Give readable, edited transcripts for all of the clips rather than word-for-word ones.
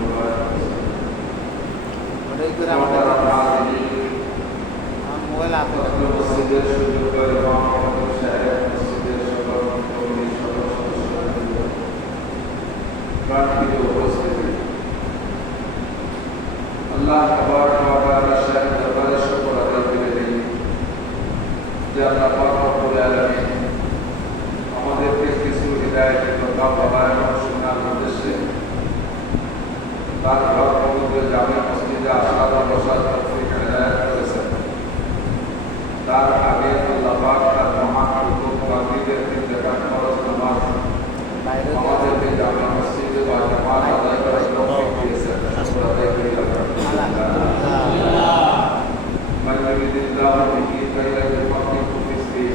Mobile হাতে আল্লাহ তাবারক ওয়া তাআলা শাহে দরবারে শুকর আদায় করে দেই যে আল্লাহ পাক রব্বুল আলামিন আমাদেরকে কিছু হিদায়াতের কথা বলা এবং শোনার উদ্দেশ্যে তার ঘর পবিত্র জামে মসজিদে আসার ও বসার তৌফিক হিদায়াত করেছেন। তার আগে আল্লাহ পাক তার মহান হুকুম বাকিদের ইন্তেকাল ফরজ নামাজ আমাদেরকে জামে মসজিদে বা জামাত আদায় করার তৌফিক দিয়েছেন। শুকর আদায় করি من يريد الله به خيرا يفقهه في الدين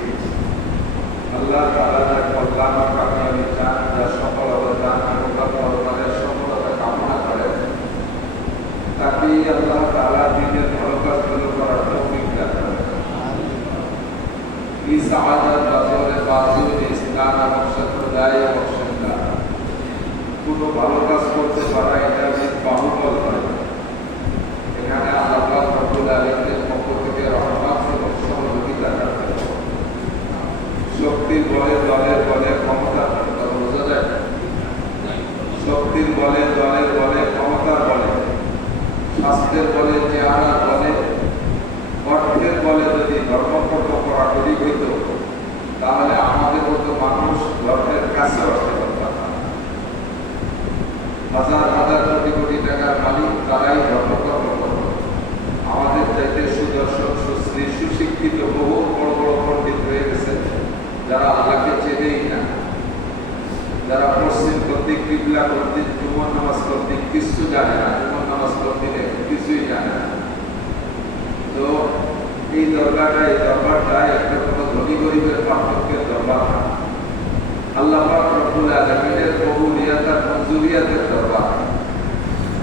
আল্লাহ তাআলা তার কল্যাণ ও কামিয়াবি চান, যা সফলতা চান এবং পরকালের সফলতা কামনা করেন, তাকে আল্লাহ তাআলা দিনের ভালো কাজগুলো করার তৌফিক দান করেন। এই সাআদাত বাজরে বাজু ইসলাম এবং সত্যদায় বখশেন না। কোনো ভালো কাজ করতে পারা এটা বাহুবল নয়। এখানে আল্লাহ পাক রব্বুল আলামিনের পক্ষ থেকে রহমত এবং সহযোগিতা করতে হবে। শক্তির বলে দলের বলে ক্ষমতা বোঝা যায়, শক্তির বলে দলের বলে ক্ষমতার বলে স্বাস্থ্যের বলে চেহারার বলে অর্থের বলে যদি ধর্মকর্ম কড়াকড়ি হইত, তাহলে আমাদের মতো মানুষ ধর্মের কাছে আসতে পারত না। হাজার হাজার কোটি কোটি টাকার মালিক তারাই ধর্মকর্ম করত। আমাদের চাইতে সুদর্শন সুশ্রী সুশিক্ষিত বহু বড় বড় পণ্ডিত হয়ে গেছে, যারা আল্লাহকে চেনেই না, যারা পশ্চিম কর্তৃক কিবলা কর্তৃক জুমর নামাজ কর্তৃক কিছু জানে না, জুমর নামাজ কর্তৃক কিছুই জানে না। তো এই দরবারটা একটা কোনো ধনী গরিবের পার্থক্যের দরবার না। আল্লাহ পাক রব্বুল আলামিনের কবুলিয়াত আর মঞ্জুরিয়াতের দরবার।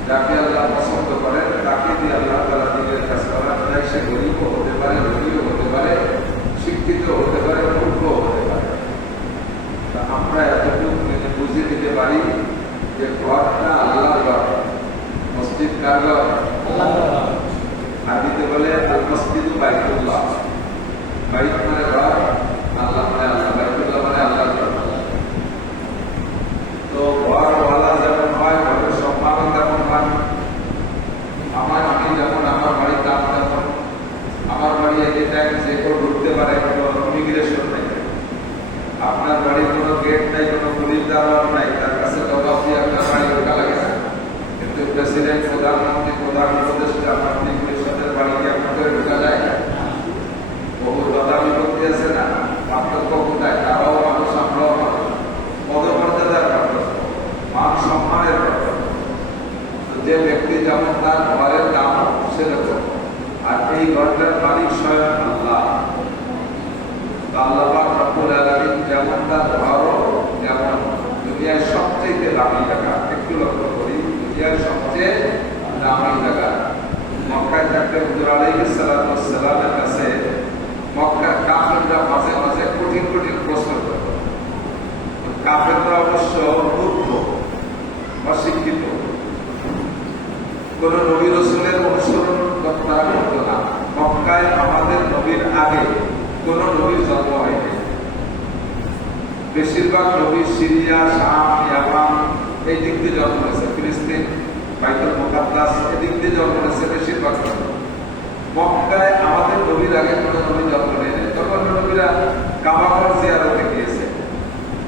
যাকে আল্লাহ পছন্দ করেন তাকে দিয়ে আল্লাহ তাআলা দিনের কাজ করান, তাই সে গরিবও হতে পারে, ধনীও হতে পারে, শিক্ষিত হতে পারে, মূর্খও হতে পারে। আমরা এতটুকু বুঝে নিতে পারি যে ঘরটা আল্লাহর ঘর, মসজিদ কার ঘর? আরবিতে বলে আল মসজিদু বাইতুল্লাহ। বাইত মানে ঘর, আল্লাহ মানে আল্লাহ, বাইতুল্লাহ মানে আল্লাহর ঘর। তো ঘরওয়ালা যেমন হয়, ঘরের সম্মানও তেমন হয়। আমি যেমন আমার বাড়ির দাম তেমন, আমার বাড়ি এনি টাইম যে কেউ ঢুকতে পারে, কোনো ইমিগ্রেশন নেই। আপনার বাড়ির কোনো গেট নাই, কোনো পুলিশ দারোয়ান নাই, তার কাছে জবাব দিয়ে আপনার বাড়ি ঢোকা লাগে না। কিন্তু প্রেসিডেন্ট, প্রধানমন্ত্রী, প্রধান উপদেষ্টা, মন্ত্রী পরিষদের বাড়িতে আপনাদের ঢোকা যায়। বহু বাধা বিপত্তি আছে না, পার্থক্য কোথায়? তারাও মানুষ, আমরাও মানুষ, পদমর্যাদার পার্থক্য, মান সম্মানের পার্থক্য। যে ব্যক্তি যেমন তার ঘরের দাম সেরকম, আর এই ঘরটার মালিক স্বয়ং আল্লাহ। আল্লাহ পাক রব্বুল আলামিন যেমন তার ঘরও যেমন দুনিয়ার সবচেয়ে দামি জায়গা। একটু লক্ষ্য করি, দুনিয়ার সবচেয়ে দামি জায়গা মক্কায় থাকতে হুজুর আলাইহিস সালাতু ওয়াস সালামের কাছে মক্কার কাফেররা মাঝে মাঝে কঠিন কঠিন প্রশ্ন করত। কাফেররা অবশ্য মূর্খ, অশিক্ষিত, কোন নবী রাসূলের অনুসরণ তারা করত না। মক্কায় আমাদের নবীর আগে কোন নবীর জন্ম হয়নি। বেশিরভাগ নবী সিরিয়া, শাম, ইয়ামান এই দিক দিয়ে জন্ম হয়েছে, ফিলিস্তিন, বাইতুল মুকাদ্দাস এদিক দিয়ে জন্ম হয়েছে বেশিরভাগ। মক্কায় আমাদের নবীর আগে কোন নবী জন্ম নেয়নি। তখন নবীরা কাবা ঘর জিয়ারতে গিয়েছে,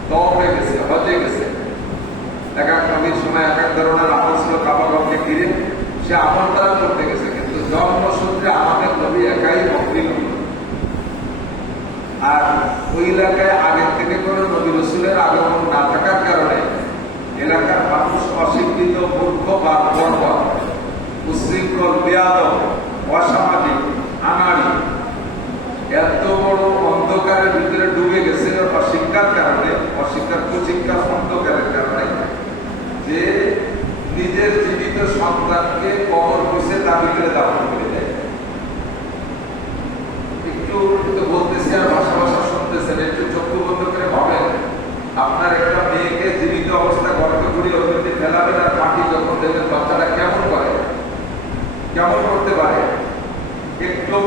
তওয়াফে গেছে, হজে গেছে। এক এক নবীর সময় এক এক ধরনের আমল ছিল কাবা ঘরকে ঘিরে, সে আমল তারা করতে গেছে। কিন্তু জন্মসূত্রে আমাদের নবী একাই মক্কি নবী। আর ওই এলাকায় আগের থেকে কোনো নবী রাসূলের আগমন না থাকার কারণে এলাকার মানুষ অশিক্ষিত, মূর্খ বা বর্বর, উশৃঙ্খল, বেয়াদব, অসামাজিক, আনাড়ি, এত বড় অন্ধকারের ভিতরে ডুবে গেছে অশিক্ষার কারণে, অশিক্ষার কুশিক্ষার অন্ধকারের কারণে, যে নিজের জীবিত সন্তানকে কবর খুঁজে দাবি করে দাফন করে দেয়। একটু বলতেছি আর ভাষা ভাষা শুনতেছেন, একটু চক্ষু বন্ধ করে ভাবেন। আপনার একটা মেয়েকে জীবিত অবস্থা গর্তে ঘুরিয়ে ফেলাবেন আর মাটি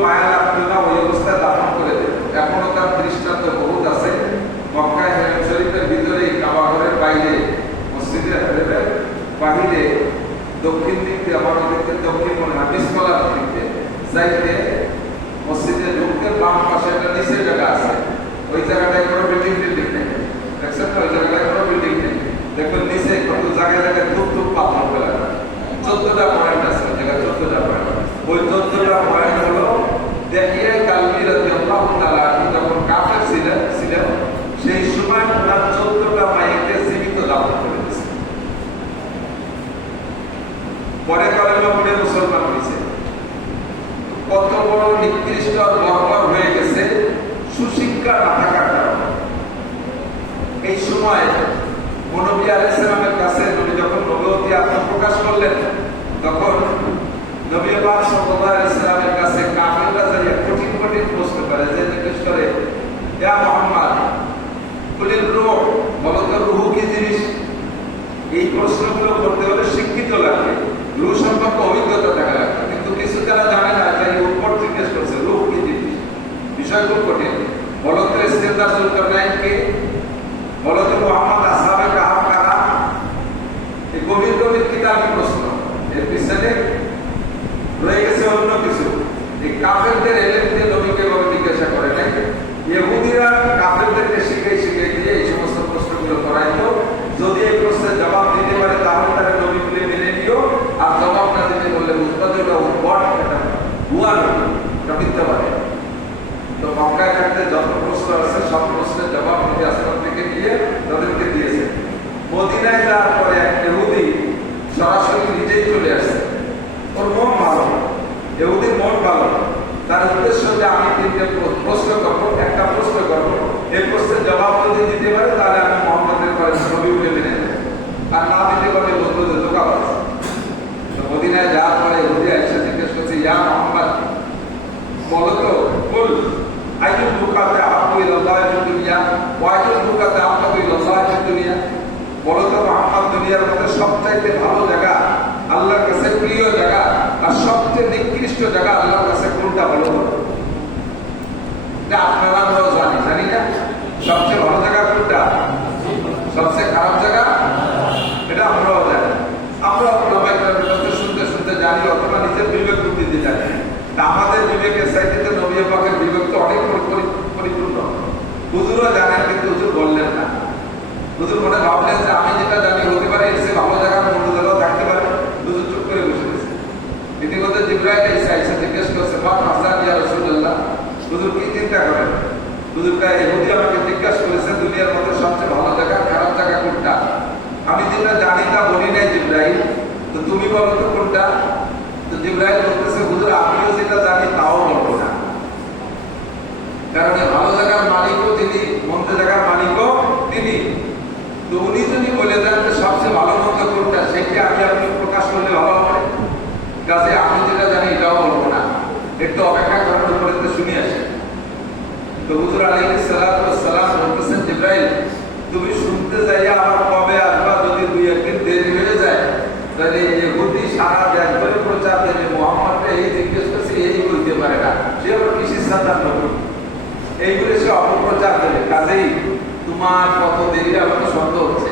মায়া লাগতো না, ওই অবস্থায় দাফন করে দিত। এখনো তার দৃষ্টান্ত বহুত আছে। মক্কায় হেরেম শরীফের ভিতরে, কাবা ঘরের বাইরে, মসজিদের হেরেমের বাহিরে দক্ষিণ দিক দিয়ে, আমার দিকে দক্ষিণ মনে হয় বিসমালার দিক দিয়ে যাইতে মসজিদে ঢুকতে বাম পাশে একটা নিচের জায়গা আছে। ওই জায়গাটায় কোনো বিল্ডিং টিল্ডিং নেই, দেখছেন না? ওই জায়গাটায় কোনো বিল্ডিং নেই। দেখুন নিচে কত জায়গায় জায়গায় ধূপ ধূপ পাথর ফেলা, 14টা পয়েন্ট আছে ওই জায়গায়, 14টা পয়েন্ট। ওই 14টা পয়েন্ট হলো দেখিয়ে কালবি রাদিয়াল্লাহু তাআলা যখন কাফের ছিলেন সেই সময় ওনার 14টা মাইকে জীবিত দাফন করে দিয়েছে। পরে কলেমা পড়ে মুসলমান হয়েছে। কত বড় নিকৃষ্ট বর্বর হয়ে গেছে সুশিক্ষা না থাকার কারণে। এই সময় নবী আলাইহিস সালামের কাছে নবী যখন নবুয়তি আত্মপ্রকাশ করলেন, তখন নবী পাক সাল্লাল্লাহু আলাইহি সাল্লামের কাছে কাফেররা যে কঠিন কঠিন প্রশ্ন করে, যে জিজ্ঞেস করে, ইয়া মুহাম্মদ কুলির রূহ, বলো তো রূহ কি জিনিস? এই প্রশ্নগুলো করতে হলে শিক্ষিত লাগবে, রূহ সম্পর্কে অভিজ্ঞতা থাকা লাগবে। কিন্তু কিছু তারা জানে না, যে উপর জিজ্ঞেস করছে রূহ কি জিনিস, বিষয় খুব কঠিন। বলো তো ইস্তেনদার জুলকারনাইনকে, বলো তো মুহাম্মদ আসহাবে কাহাব কারা? এই গভীর গভীর কিতাবি প্রশ্ন, এর পিছনে রয়ে গেছে অন্য কিছু। এই কাফেরদের এলেম দিয়ে নবীকে বলে জিজ্ঞাসা করে নাই, ইহুদিরা কাফেরদেরকে শিখে দিয়ে এই সমস্ত প্রশ্নগুলো করাইতো। যদি এই প্রশ্নের জবাব দিতে পারে তাহলে তারা নবী বলে মেনে নিও, আর জবাব না দিতে বললে বুঝতে হবে এটা উদ্ভট, এটা ভুয়া নবী, এটা মিথ্যা পারে। তো মক্কায় থাকতে যত প্রশ্ন আছে সব প্রশ্নের জবাব নবী আসমান থেকে দিয়ে তাদেরকে দিয়েছে। মদিনায় যাওয়ার পরে এক ইহুদি সরাসরি নিজেই চলে আসছে। ওর মন ভালো, ইহুদির মন ভালো। তার উদ্দেশ্য যে আমি 3টে প্রশ্ন করবো, একটা প্রশ্ন করবো, এই প্রশ্নের জবাব যদি দিতে পারে তাহলে আমি মুহাম্মদের পরে নবী বলে মেনে নেব, আর না দিতে পারলে বলবো যে ধোঁকাবাজ। তো মদিনায় যাওয়ার পরে ইহুদি এসে জিজ্ঞেস করছে, ইয়া মুহাম্মদ বলো তো, কুল আইয়ুল বুকাতে আহাব্বু ইলাল্লাহি ফিদ দুনিয়া ওয়া আইয়ুল বুকাতে আবগাদু ইলাল্লাহি ফিদ দুনিয়া। বলো তো মুহাম্মদ, দুনিয়ার মধ্যে সবচাইতে ভালো জায়গা, আল্লাহর কাছে প্রিয় জায়গা, আর সবচেয়ে নিকৃষ্ট জায়গা আল্লাহর কাছে কোনটা? বলো তো। এটা আপনারা আমরাও জানি না? সবচেয়ে ভালো জায়গা কোনটা, সবচেয়ে খারাপ জায়গা এটা আমরাও জানি। আমরা ওলামায়ে কেরামের কাছে শুনতে শুনতে জানি, অথবা নিজের বিবেক বুদ্ধি দিয়ে জানি। আমাদের বিবেকের চাইতে নবী পাকের বিবেক তো অনেক পরিপূর্ণ। হুজুরও জানেন, কিন্তু হুজুর বললেন না। হুজুর মনে ভাবলেন যে আমি যেটা জানি হতে পারে, এর চেয়ে ভালো জায়গা অন্য জায়গাও থাকতে পারে। হুজুর চুপ করে বসে গেছে। ইতিমধ্যে জিবরাইল এসে জিজ্ঞেস করছে, মা হাসান ইয়া রাসূলুল্লাহ, হুজুর কি চিন্তা করেন? হুজুর কয়, ইহুদি আমাকে জিজ্ঞাসা করেছে দুনিয়ার মধ্যে সবচেয়ে ভালো জায়গা, খারাপ জায়গা কোনটা? আমি যেটা জানি তা বলি নাই জিবরাইল, তো তুমি বলো তো কোনটা? তো জিবরাইল বলতেছে, হুজুর আমিও যেটা জানি তাও বলবো না, কারণ ভালো জায়গার মালিকও তিনি, মন্দ জায়গার মালিকও তিনি। তো উনি যদি বলে দেন যে সবচেয়ে ভালো মন্দ কোনটা, সেটা আপনি প্রকাশ করলে ভালো হবে। কাজে আমি যেটা জানি এটাও বলবো না, একটু অপেক্ষা করার উপরে তো শুনে আসে। তো হুজুর আলাইহিস সালাতু ওয়াস সালাম বলতেছেন, জিবরাইল তুমি শুনতে যাইয়া আবার কবে আসবা? যদি 2-1 দিন দেরি হয়ে যায় তাহলে ইহুদি সারা দেশ ধরে প্রচার দেবে, মুহাম্মদকে এই জিজ্ঞেস করছে, এই কইতে পারে না, সে আবার কৃষি সান্তান নবী, এইগুলো সে অপপ্রচার দেবে। কাজেই তোমার কত দেরি আমার সন্দেহ হচ্ছে।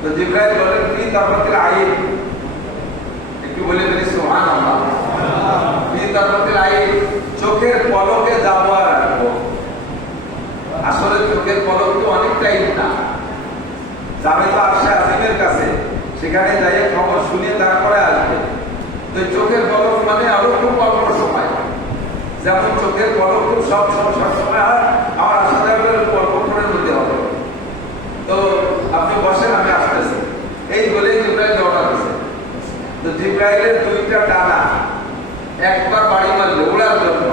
তো জিবরাইল বলেন, কি তারপরে আইন একটু বলে বলি সুবহানাল্লাহ। কি তারপরে আইন, চোখের পলকে যাবো আর আসবো। আসলে চোখের পলক তো অনেক টাইম না, যাবে তো আসে আজিমের কাছে, সেখানে যাই খবর শুনিয়ে তারপরে আসবে। তো চোখের পলক মানে আরো খুব অল্প সময়। যেমন চোখের পলক খুব সব সময় হয়, আমার আসা যাবে অল্পক্ষণের মধ্যে হবে। তো আপনি বসেন, আমি আসতেছি, এই বলেই জিবরাইল রওনা দিয়েছে। তো জিবরাইলের 2টা ডানা একবার বাড়ি মারলে ওড়ার জন্য,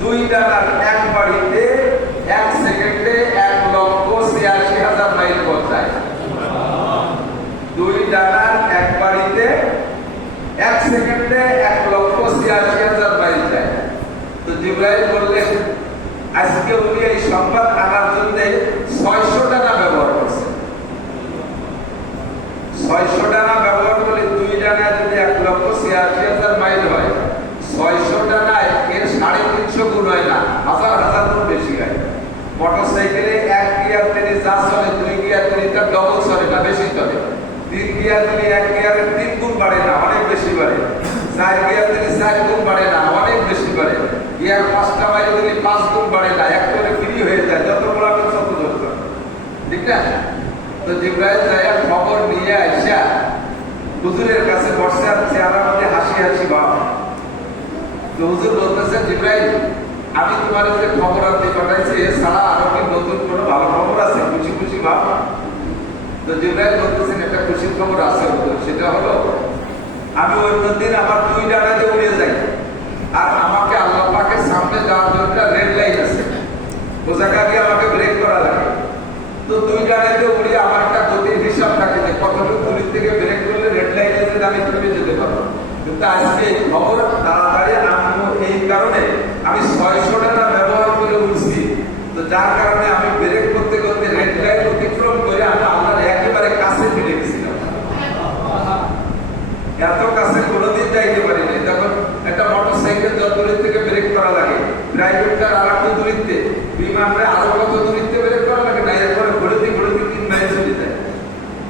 2 ডানার এক বাড়িতে 1 সেকেন্ডে 1,86,000 মাইল পথ যায়। 2 ডানার এক বাড়িতে 1 সেকেন্ডে 1,86,000 মাইল যায়। তো জিবরাইল বললেন, আজকে উনি এই সংবাদ আনার জন্য 600 ডানা ব্যবহার করছে। 600 ডানা ব্যবহার করলে 2 ডানায় যদি 1,86,000 মাইল হয়, 600 ডানায় এর 300 গুণ হয় না, হাজার হাজার গুণ বেশি হয়। মোটরসাইকেলে 1 গিয়ার দিলে যা চলে 2 গিয়ার দিলে তার ডবল চলে না, বেশি চলে। 3 গিয়ার দিলে 1 গিয়ারের 3 গুণ বাড়ে না, অনেক বেশি বাড়ে। 4 গিয়ার দিলে 4 গুণ বাড়ে না, অনেক বেশি বাড়ে। গিয়ার 5টা বাইরে দিলে 5 গুণ বাড়ে না, এক করে ফ্রি হয়ে যায়, যত বড়াটা তত দরকার, ঠিক না? তো জিব্রাইল যায়া খবর নিয়ে আইসা হুজুরের কাছে বসে আর চেহারার মধ্যে হাসি হাসি ভাব। তো হুজুর বলতেছে, জিব্রাইল আমি তোমার যে খবর আনতে পাঠাইছি এছাড়া আরো কি নতুন কোনো ভালো খবর আছে? খুশি খুশি ভাব। তো জিব্রাইল বলতেছেন, একটা খুশির খবর আছে হুজুর, সেটা হলো আমি অন্যদিন আমার 2 ডানাতে উড়ে যাই, আর আমাকে আল্লাহ পাকের সামনে যাওয়ার জন্য রেড লাইট আছে, ও জায়গা দিয়ে আমাকে ব্রেক করা লাগে। তো 2 ডানাতে উড়ে আমার একটা গতির হিসাব থাকে যে কতটুকু দূর থেকে ব্রেক করলে রেড লাইটে যেতে আমি তুমি যেতে পারবো। কিন্তু আজকে এই খবর তাড়াতাড়ি আনবো এই কারণে আমি 600 টাকা ব্যবহার করে উঠছি। তো যার কারণে আমি ব্রেক করতে করতে রেড লাইট অতিক্রম করে আমি আল্লাহর একেবারে কাছে ফিরে গেছিলাম। এত কাছে কোনোদিন যাইতে পারিনি। তখন একটা মোটরসাইকেল যত দূর থেকে ব্রেক করা লাগে, প্রাইভেট কার আর একটু দূরিতে, বিমানে আরো কত দূরিতে ব্রেক করা লাগে না, এরপরে ঘুরতে 3 মাইল চলে যায়।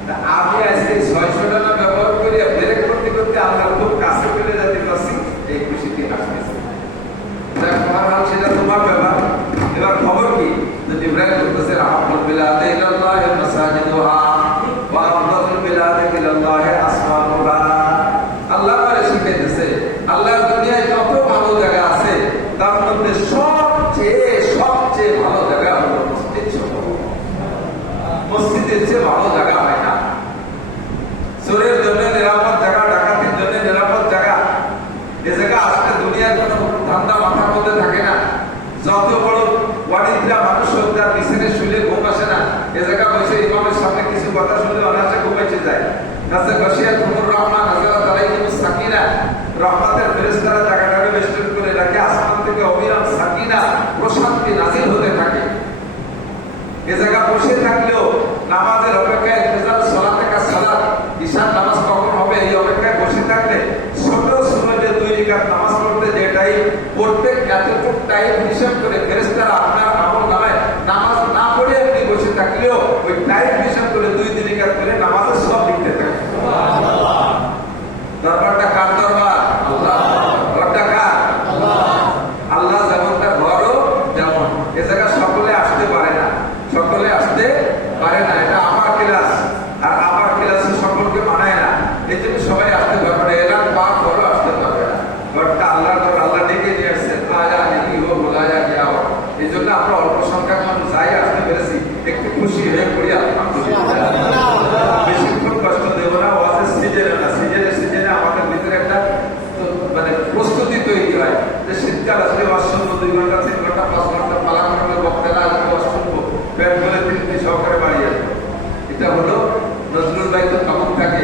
তা আমি আজকে 600 টাকা ব্যবহার করে ব্রেক করতে করতে আমরা খুব কাছে ফিরে যেতে পারছি, এই খুশিতে আসতেছে। সেটা তোমার ব্যাপার। এবার খবর কি? জিব্রাইল বলতেছে, রাহমাতুল বিলাদি ইলাল্লাহি মাসাজিদুহা ওয়া আফদালুল বিলাদি ইলাল্লাহি আসওয়াকুহা। আল্লাহ আমারে শিখাইতেছে, আল্লাহর দুনিয়ায় যত ভালো জায়গা আছে তার মধ্যে সবচেয়ে ভালো জায়গা হলো মসজিদ। মসজিদের চেয়ে ভালো জায়গা হয় না। চোরের জন্য নিরাপদ জায়গা, ডাকাতির জন্য নিরাপদ জায়গা, এ জায়গা আসলে দুনিয়ার কোনো ধান্দা মাথার মধ্যে থাকে না। যত বড় ওয়ারিদরা মানুষ হোক, তার বিছানে শুলে ঘুম আসে না, এ জায়গা বসে ইমামের সামনে কিছু কথা শুনলে অনায়াসে ঘুম এসে যায়। নাসে বসিয়া কুমুর রহমান নাজারাত আলাইহিmus সাকিনা, রহমতের ফেরেশতারা জায়গাটাকে বেষ্টন করে রাখে, আসমান থেকে অবিরাম সাকিনা প্রশান্তি নাযিল হতে থাকে। এ জায়গা বসে থাকলেও নামাজের অপেক্ষায় ইন্তজার, সালাতে কা সালাত, ঈশার নামাজ কখন হবে এই অপেক্ষায় বসে থাকলে ছোট যে 2 রাকাত নামাজ পড়তে যে টাইম, প্রত্যেক এতটুক টাইম হিসাব করে ফেরেশতারা আপনার আমল নামায় নামাজ না পড়ে আপনি বসে থাকলেও ওই টাইম হিসাব করে 2 রাকাত করে নামাজের সব লিখতে থাকে। সুবহানাল্লাহ। দরবারটা কার দরবার? আল্লাহ। ঘরটা কার? আল্লাহ। আল্লাহ যেমন তার ঘরও যেমন। এ জায়গা সকলে আসতে পারে না, সকলে আসতে পারে না, এটা আপার ক্লাস, আর আপার ক্লাসে সকলকে মানায় না, এই জন্য সবাই আসতে পারবে না। এরা পাক ঘরও আসতে পারবে না। ঘরটা আল্লাহর ঘর, আল্লাহ ডেকে নিয়ে আসছেন, আয়া নেকি হো বোলায়া গিয়াও। এই জন্য আমরা অল্প সংখ্যক মানুষ যাই আসতে পেরেছি, একটু খুশি হয়ে পড়ি আলহামদুলিল্লাহ। বেশিক্ষণ কষ্ট দেবো না, ওয়াজের সিজনে না, সিজনে আমাদের ভিতরে একটা মানে প্রস্তুতি তৈরি হয় যে শীতকাল আসলে ওয়াজ শুনবো 2 ঘন্টা 3 ঘন্টা 5 ঘন্টা পালা করলে বক্তারা আসবে, ওয়াজ শুনবো, ব্যাট বলে 3 সহকারে বাড়ি আসবো। এটা হলো নজরুল ভাই তো কেমন থাকে,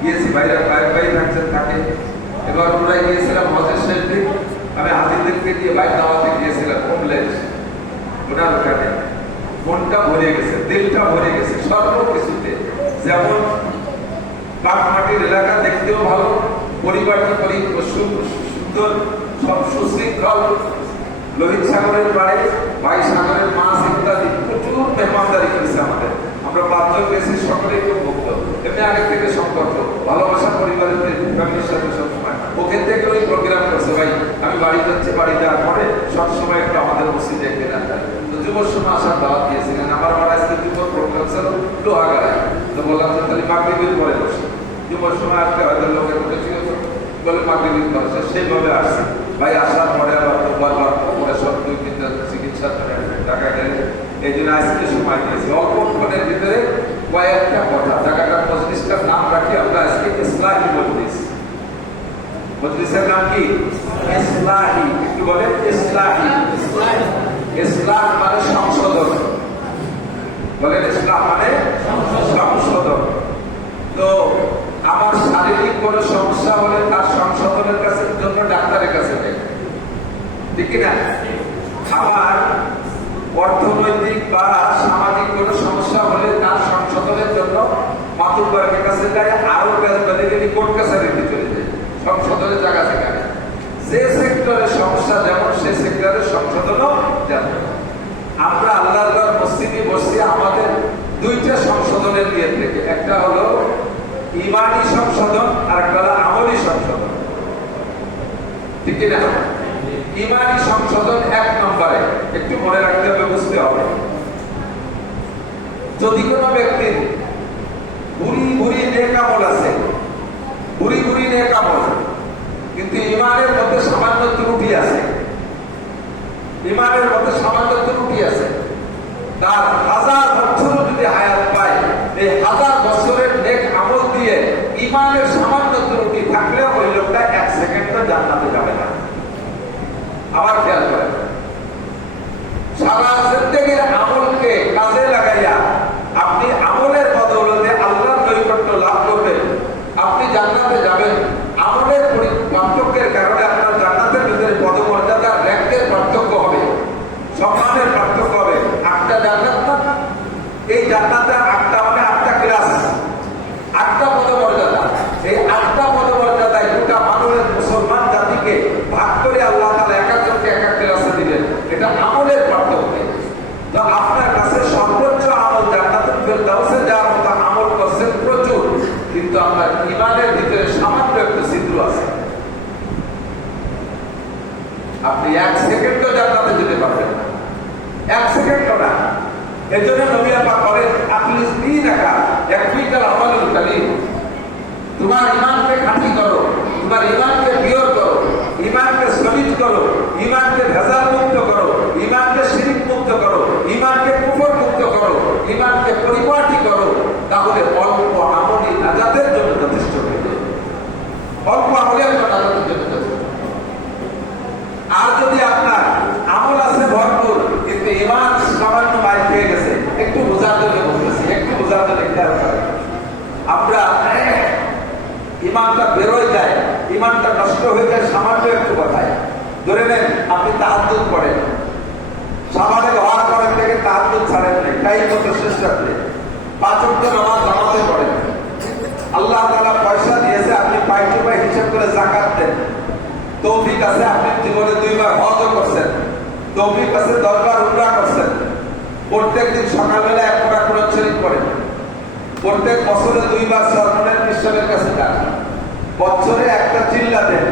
গিয়েছি বাইরে ভাই থাকছেন থাকে। এবার ওরা গিয়েছিলাম হজের শেষ দিন, আমি হাজিদেরকে দিয়ে বাইরে দাওয়াতে গিয়েছিলাম কমপ্লেক্স, ওনার ওখানে মনটা ভরে গেছে, দিলটা ভরে গেছে সর্বকিছুতে। যেমন পাটমাটির এলাকা দেখতেও ভালো, পরিবারটা সুন্দর, সব সুশৃঙ্খল, লোহিত সাগরের পাড়ে 22 সাগরের মাছ ইত্যাদি প্রচুর মেহমানদারি করেছে আমাদের। আমরা 5 জন গেছি, সকলেই খুব মুক্ত, এমনি আগে থেকে সম্পর্ক ভালোবাসা পরিবারের ফ্যামিলির সাথে সবসময়। ওখান থেকে ওই প্রোগ্রাম করছে, ভাই আমি বাড়ি যাচ্ছি, বাড়ি যাওয়ার পরে সবসময় একটু আমাদের মসজিদে একদিন আসবেন। তো যুবর সময় আসার দাওয়াত দিয়েছিলেন, আমার বাড়ি আজকে যুবর প্রোগ্রাম ছিল লোহাগাড়ায়। তো বললাম যে তাহলে মাগরিবের পরে বসে, যুবর সময় আসতে হয়তো লোকের মধ্যে ছিল বলে মাগরিবের পরে, সেইভাবে আসছে। ভাই আসার পরে আবার পরে সব 2-3টা চিকিৎসা টাকা গেলে, এই জন্য আজকে সময় দিয়েছি। অল্পক্ষণের ভিতরে কয়েকটা কথা, জায়গাটার মজলিসটার নাম রাখি আমরা আজকে ইসলাহি মজলিস। মজলিসের নাম কি? ইসলাহি। একটু বলেন ইসলাহি। ইসলাহ মানে সংশোধন, বলেন ইসলাম মানে সংশোধন। তো আমার শারীরিক কোনো সমস্যা হলে তার সংশোধনের কাছে জন্য ডাক্তারের কাছে যাই, ঠিক না? আমার অর্থনৈতিক বা সামাজিক কোনো সমস্যা হলে তার সংশোধনের জন্য মাতুব্বরের কাছে যাই, আরো গেলে কোর্ট কাছারিতে চলে যায়, সংশোধনের জায়গা সেখানে। যে সেক্টরে সমস্যা যেমন সে সেক্টরে সংশোধনও যেমন। আমরা আল্লাহর মসজিদে বসছি আমাদের দুইটা সংশোধনের নিয়ত থেকে, একটা হলো ইমানি সংশোধন আর একটা হলো আমলি সংশোধন, ঠিক না? ইমানি সংশোধন 1 নম্বরে একটু মনে রাখতে হবে, বুঝতে হবে। যদি কোনো ব্যক্তির ভুরি নেক আমল আছে, ভুরি নেক আমল, কিন্তু ইমানের মধ্যে সামান্য ত্রুটি আছে, ইমানের মধ্যে সামান্য ত্রুটি আছে, তার 1000 বছরও যদি হায়াত পায়, এই 1000 বছরের নেক আমল দিয়ে ইমানের সামান্য ত্রুটি থাকলে ওই লোকটা 1 সেকেন্ডও জান্নাতে যাবে না। আবার খেয়াল করেন, সারা জিন্দেগীর আমলকে কাজে লাগাইয়া আপনি আমলের বদৌলতে আল্লাহর নৈকট্য লাভ করবেন, আপনি জান্নাতে যাবেন। আমলের পার্থক্যের কারণে আপনার জান্নাতের ভিতরে পদমর্যাদা, র্যাঙ্কের পার্থক্য হবে, সম্মানের পার্থক্য হবে। 8টা জান্নাত না, এই জান্নাতে 8টা মানে 8টা ক্লাস, 8টা পদমর্যাদা। এই 8টা পদমর্যাদায় গোটা মানুষের মুসলমান জাতিকে ভাগ করে আল্লাহ তাআলা এক একজনকে এক এক ক্লাসে দিলেন। এটা আমলের পার্থক্য। তো আপনার কাছে সর্বোচ্চ আমল জান্নাতুল ফেরদাউসে যাওয়ার মতো আমল করছেন প্রচুর, কিন্তু আপনার ইমানের ভিতরে সামান্য একটু ছিদ্র আছে। আপনি 1 সেকেন্ডও জান্নাতে যেতে পারবেন না, 1 সেকেন্ডও না। এজন্য নবী পাক বলেন, আপনি দিনাকা ইয়াকফিকাল আমালুল কালিল। তোমার ইমানকে খাঁটি করো, তোমার ইমানকে পিওর করো, ইমানকে সলিড করো, ইমানকে ভেজাল মুক্ত করো, ইমানকে শিরক মুক্ত করো, ইমানকে কুফর মুক্ত করো, ইমানকে পরিপাটি করো, তাহলে অল্প আমলি নাজাতের জন্য যথেষ্ট হয়ে যাবে। অল্প আমলি আপনার নাজাতের জন্য যথেষ্ট। আর যদি আপনার আমল আছে ভরপুর কিন্তু ইমান সামান্য মার খেয়ে গেছে, একটু বোঝার জন্য বলতেছি, একটু বোঝার জন্য খেয়াল করেন। আমরা ইমানটা বেরোয় যায়, ইমানটা নষ্ট হয়ে যায় সামান্য একটু কথায়। ধরে নেন আপনি তাহাজ্জুদ পড়েন, সামাজিক হওয়ার পরের থেকে তাহাজ্জুদ ছাড়েন নাই, টাইম মতো শেষ রাখলে 5 ওয়াক্ত নামাজ জামাতে পড়েন, আল্লাহ তাআলা পয়সা দিয়েছে, আপনি পাই টু পাই হিসাব করে যাকাত দেন, তৌফিক আছে আপনি জীবনে 2 বার হজ করছেন, তৌফিক আছে 10 বার উমরা করছেন, প্রত্যেকদিন সকালবেলা 1 বার কোরআন শরীফ পড়েন, প্রত্যেক বছরে 2 বার সরকারের বিশ্বের কাছে যান, বছরে একটা চিল্লা দেন,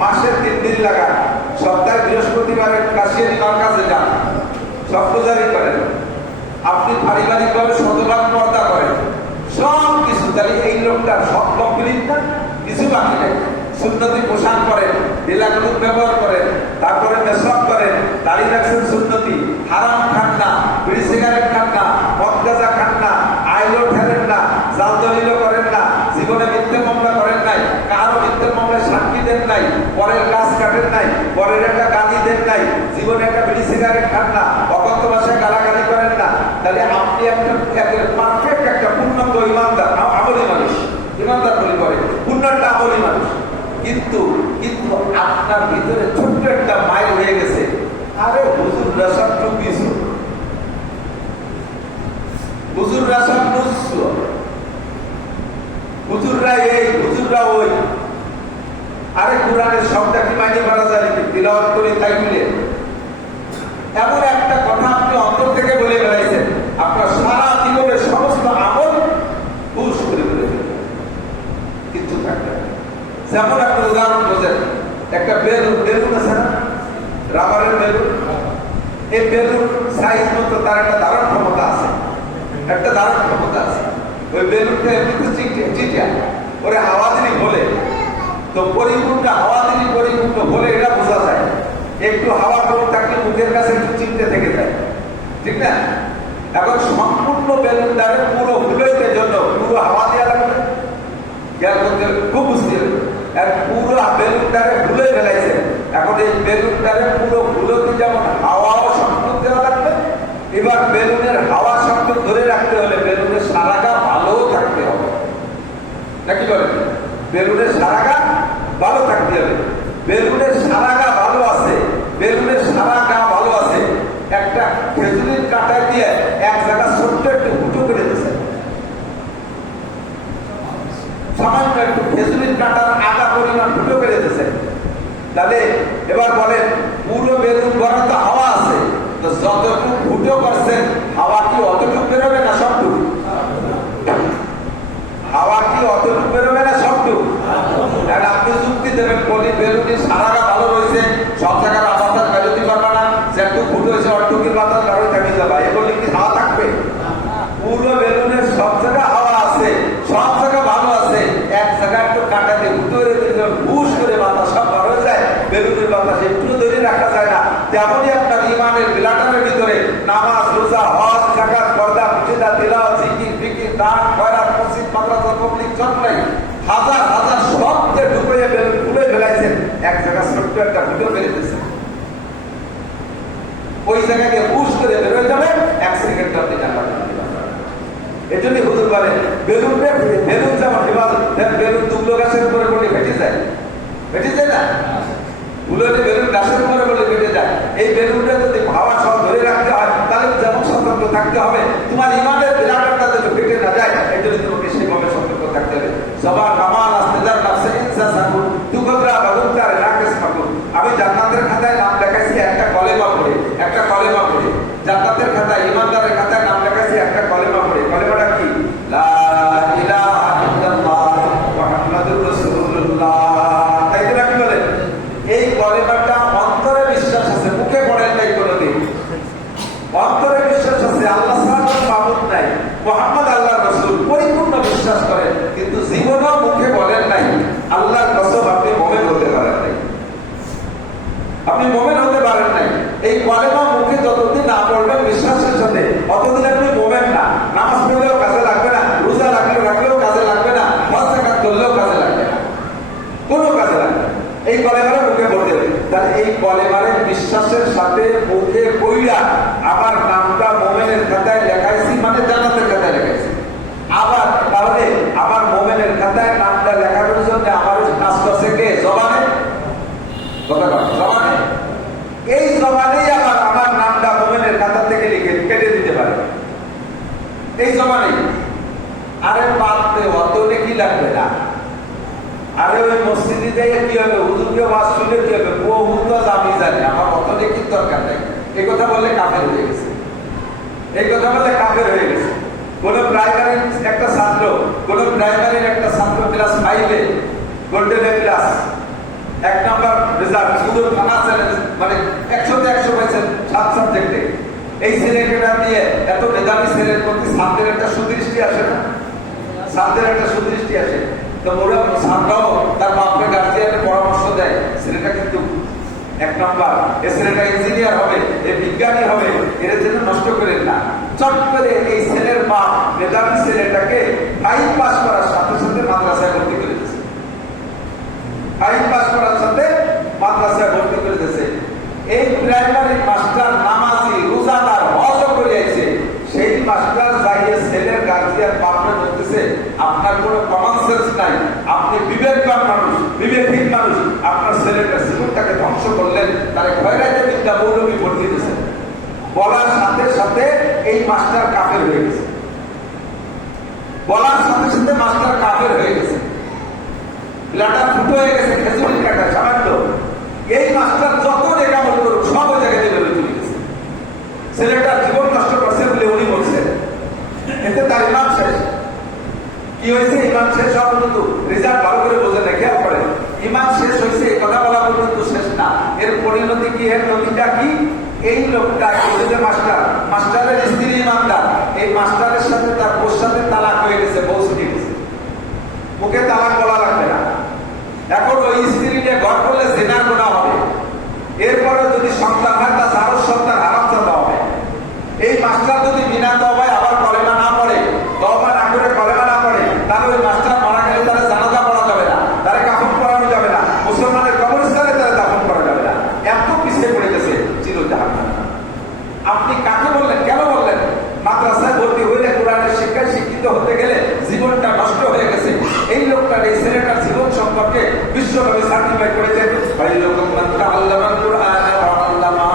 মাসে 3 দিন লাগান, সপ্তাহে বৃহস্পতিবারে কাশিয়ারি মার্কাজে যান, সফরজারি করেন, আপনি পারিবারিকভাবে শতভাগ পর্দা করেন, সব কিছু। তাহলে এই লোকটা সব কমপ্লিট না, কিছু বাকি নেই। সুন্নতি পোশাক করেন, এলাকাগুলো ব্যবহার করেন, তারপরে মেসওয়াক করেন, দাড়ি রাখছেন সুন্নতি, হারাম খান না, বিড়ি সিগারেট খান না, মদ গাঁজা খান না, আইলো ঠেলেন না, জাল দলিলও করেন না, জীবনে মিথ্যে মামলা করেন নাই, কারো মিথ্যে মামলায় সাক্ষী দেন নাই, পরের গাছ কাটেন নাই, পরের একটা গালি দেন নাই, জীবনে একটা বিড়ি সিগারেট খান না, অকথ্য ভাষায় গালাগালি করেন না। তাহলে আপনি একটা পারফেক্ট একটা পূর্ণাঙ্গ ইমানদার, আমলি মানুষ। ইমানদার বলি করে পূর্ণাঙ্গ আমলি মানুষ। কিন্তু আপনার ভিতরে ছোট্ট একটা মাইল হয়ে গেছে, আরে হুজুররা সব টুকিয়েছে, হুজুররা সব বুঝছো, হুজুররা এই হুজুররা ওই। আরে কোরআনের শব্দটা কি মাইনে মারা যায় নাকি? তিলাওয়াত করি তাই মিলে এমন একটা কথা আপনি অন্তর থেকে বলে বেড়াইছেন, আপনার সারা জীবনের সমস্ত আমল বুঝ করে ফেলে কিছু থাকবে। যেমন একটা উদাহরণ বোঝেন, একটা বেলুন আছে না, রাবারের বেলুন, এই বেলুন সাইজ মতো তার একটা ধারণ ক্ষমতা আছে, একটা ধারণ ক্ষমতা আছে। ওই বেলুনটা এমনিতে চিটিয়া, ওরে হাওয়া দিলি বলে, তো পরিপূর্ণ হাওয়া দিলি পরিপূর্ণ বলে এটা বোঝা যায়। একটু হাওয়া কম থাকলে মুখের কাছে একটু চিমটে থেকে যায়, ঠিক না? এখন সম্পূর্ণ বেলুনটারে পুরো ফুলাইতে জন্য পুরো হাওয়া দেওয়া লাগবে, খেয়াল করতে খুব বুঝতে হবে। আর পুরো বেলুনটারে ফুলে ফেলাইছে, এখন এই বেলুনটারে পুরো ফুলতে যেমন হাওয়াও সংযোগ দেওয়া লাগবে, এবার বেলুনের হাওয়া সংযোগ ধরে রাখতে হলে বেলুনের সারাগা ভালো থাকতে হবে, নাকি বলেন? বেলুনের সারাগা ভালো থাকতে হবে। বেলুনের সারাগা ভালো আছে, বেলুনের সারাগা ভালো আছে, একটা খেজুরির কাঁটা দিয়ে এক জায়গা ছোট্ট একটু ফুটো করে দিয়েছে, সামান্য একটু খেজুরির কাঁটার আধা পরিমাণ ফুটো করে দিয়েছে, তাহলে এবার বলেন পুরো বেলুন ভরা তো হাওয়া আছে, তো যতটুকু ফুটো করছেন হাওয়া কি অতটুকু বেরোবে না সবটুকু? হাওয়া কি অতটুকু বেরোবে না সবটুকু? আর আপনি যুক্তি দেবেন বলি বেলুনটি সারাটা ভালো রয়েছে, সব জায়গার বাতাস বেরোতে পারবে না, যেটুকু ফুটো হয়েছে অটুকুর বাতাস বেরোয় থাকি যাবে, এগুলি কি হাওয়া থাকবে? পুরো বেলুনের সব জায়গায় হাওয়া আছে, সব জায়গায় ভালো আছে, এক জায়গায় একটু কাটা দিয়ে ফুটো হয়ে দিলে হুশ করে বাতাস সব বার হয়ে যায়, বেলুনের বাতাস একটু ধরে রাখা যায় না। তেমনই আপনার ইমানের বিলাটানের ভিতরে নামাজ, রোজা, হজ, যাকাত, পর্দা, মুজিদা, তিলাওয়াত, জিকির, ফিকির, দান, খয়রাত, মসজিদ, মাদ্রাসা, পাবলিক চত্বরে হাজার হাজার শব্দে ঢুকিয়ে বেলুন ফুলে ফেলাইছেন, এক জায়গায় ছোট্ট একটা ফুটো বেরিয়েছে, ওই জায়গাকে হুশ করে বেরোয় যাবে, এক সেকেন্ড আপনি জানলাম। এই জন্য হুজুর বলে বেলুন যেমন হেফাজত, বেলুন তুলো গাছের উপরে পড়লে ফেটে যায়, ফেটে যায় না? ফুললে বেলুন গাছের উপরে পড়লে ফেটে যায়। এই বেলুনটা যদি হাওয়া সহ ধরে রাখতে হয় তাহলে যেমন সতর্ক থাকতে হবে, তোমার ইমানের বিরাটটা যদি ফেটে না যায়, এই জন্য তোমাকে সেভাবে সতর্ক থাকতে হবে। সবার কামাল আসতেদার নাফসে ইনসা সাকুর দুঃখরা বাগুনটার রাকেশ ঠাকুর। আমি জান্নাতের খাতায় নাম লেখাইছি একটা কলেমা পড়ে, একটা কলেমা পড়ে। জান্নাতের খাতায়, ইমানদারের খাতায় নাম লেখাইছি একটা কলেমা পড়ে। কলেমাটা কি? লা ইলাহা ইল্লাল্লাহ মুহাম্মাদুর রাসূলুল্লাহ। তাই তো নাকি বলেন? এই কলেমাটা অন্তরে বিশ্বাস আছে, মুখে পড়েন নাই কোনোদিন। অন্তরে বিশ্বাস আছে আল্লাহ ছাড়া কোনো মাবুদ নাই, মুহাম্মদ আল্লাহর রাসূল, পরিপূর্ণ বিশ্বাস করেন, কিন্তু জীবনেও মুখে বলেন নাই। আল্লাহর কসম আপনি মুমিন হতে পারেন নাই, আপনি মুমিন হতে পারেন নাই। এই কলেমা মুখে যতদিন না পড়বেন বিশ্বাসের সাথে, অতদিন আপনি মুমিন না। নামাজ পড়লেও কাজে লাগবে না, রোজা রাখলেও কাজে লাগবে না, হজ যাকাত করলেও কাজে লাগবে না, কোনো কাজে লাগবে না। এই কলেমারে মুখে পড়তে হবে। তাহলে এই কলেমারে বিশ্বাসের সাথে মুখে কইরা আমার নামটা মুমিনের খাতায় লেখাইছি, মানে জান্নাতের খাতায় লেখাইছি। আবার তাহলে আমার মুমিনের খাতায় নামটা লেখানোর জন্য আমার কাজ করছে কে? জবানে। কথা বল, জবানে। এই জবানেই আবার আমার নামটা মুমিনের খাতা থেকে লিখে কেটে দিতে পারে, এই জবানেই। আরে পাতে অত কি লাগবে না। আরে ওই মসজিদে যাইয়ে কি হবে, হুজুরকে ওয়াজ শুনে কি হবে, বহুত আমি জানি, আমার অত কি দরকার নেই। এই কথা বললে কাফের হয়ে গেছে, এই কথা বললে কাফের হয়ে গেছে। কোন প্রাইমারির একটা ছাত্র, কোন প্রাইমারির একটা ছাত্র ক্লাস 5-এ golden A class 1 number result, শুধু থানা চ্যালেঞ্জ, মানে 100-তে 100 পাইছেন 7 সাবজেক্টে। এই ছেলেটা নিয়ে এত মেধাবী ছেলের প্রতি ছাত্রের একটা সুদৃষ্টি আসে না? ছাত্রের একটা সুদৃষ্টি আসে। তো ওরা ছাত্রও তার বাপকে গার্জিয়ানের পরামর্শ দেয়, ছেলেটা কিন্তু 1 নাম্বার, এ ছেলেটা ইঞ্জিনিয়ার হবে, এ বিজ্ঞানী হবে, এর জন্য নষ্ট করেন না। চট করে এই ছেলের বাপ মেধাবী ছেলেটাকে 5 পাস করার সাথে সাথে মাদ্রাসায় ভর্তি করে দিয়েছে। 5 পাস করার সাথে মাদ্রাসায় ভর্তি করে দিয়েছে। এই প্রাইমারি মাস্টার নামাজি, রোজাদার, হজও করে আইছে, সেই মাস্টার যাইয়ে ছেলের গার্জিয়ান বাপরে বলতেছে আপনার কোনো কমন সেন্স নাই, আপনি বিবেকবান মানুষ, বিবেকহীন মানুষ, আপনার ছেলেটা জীবনটাকে ধ্বংস করলেন, তারে খয়রাতে বিদ্যা মৌলবী ভর্তি দিয়েছেন। বলার সাথে সাথে এই মাস্টার কাফের হয়ে গেছে, বলার সাথে সাথে মাস্টার কাফের হয়ে গেছে, লাটা ফুটো হয়ে গেছে খেজুরের কাটা সামান্য। এই মাস্টার যত রেখামত করুক সব ওই জায়গায় বেরোয় চলে গেছে। ছেলেটার জীবন নষ্ট করছে বলে উনি বলছেন, এতে তার ইমাম শেষ। কি হয়েছে? ইমাম শেষ হওয়া পর্যন্ত রেজাল্ট ভালো করে বোঝে না, খেয়াল করে। ইমাম শেষ হয়েছে কথা বলা পর্যন্ত শেষ না, এর পরিণতি কি, এর নদীটা কি? এই লোকটা মাস্টার, মাস্টারের স্ত্রী ইমানদার, এই মাস্টারের সাথে তার বউর সাথে তালাক হয়ে গেছে, বউ ছুটে গেছে, ওকে তালাক বলা লাগবে না। এখন ওই স্ত্রী নিয়ে ঘর করলে জেনার গুনাহ হবে, এরপরে যদি সন্তান হয় তা আরো সন্তান হারাম চাঁদা হবে। এই মাস্টার যদি বিনা তওবায় আবার কলেমা না পড়ে, তওবা না করে কলেমা না পড়ে, তাহলে ওই মাস্টার মারা গেলে তারা জানাজা পড়া যাবে না, তারা কাফন পড়ানো যাবে না, মুসলমানের কবরস্থানে তারা দাফন করা যাবে না। এত পিছিয়ে পড়ে গেছে চিরজাহান্নাম। আপনি কাকে বললেন, কেন বললেন? মাদ্রাসায় ভর্তি হইলে কোরআনের শিক্ষায় শিক্ষিত হতে গেলে জীবনটা নষ্ট হয়ে গেছে। এই লোকটার, এই ছেলেটার জীবন সম্পর্কে বিশ্বনবী সার্টিফাই করেছেন, ভাই লোকম মান তাআল্লামাল কুরআন ওয়া আল্লামা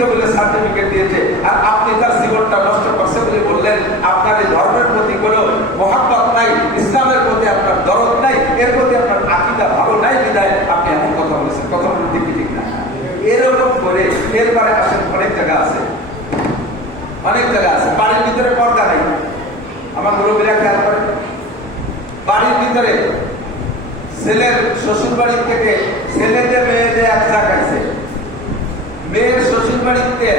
শিক্ষিত বলে সার্টিফিকেট দিয়েছে, আর আপনি তার জীবনটা নষ্ট করছে বলে বললেন আপনার এই ধর্মের প্রতি কোনো মহাব্বত নাই, ইসলামের প্রতি আপনার দরদ নাই, এর প্রতি আপনার আকীদা ভালো নাই বিদায় আপনি এমন কথা বলেছেন। কথা বলে ঠিক না। এরকম করে এরপরে আসেন অনেক জায়গা আছে, অনেক জায়গা আছে বাড়ির ভিতরে পর্দা নাই। আমার মুরব্বীরা খেয়াল করে, বাড়ির ভিতরে ছেলের শ্বশুর বাড়ির থেকে ছেলেতে মেয়েদের এক জায়গাছে, মেয়ের শ্বশুর বাড়িতে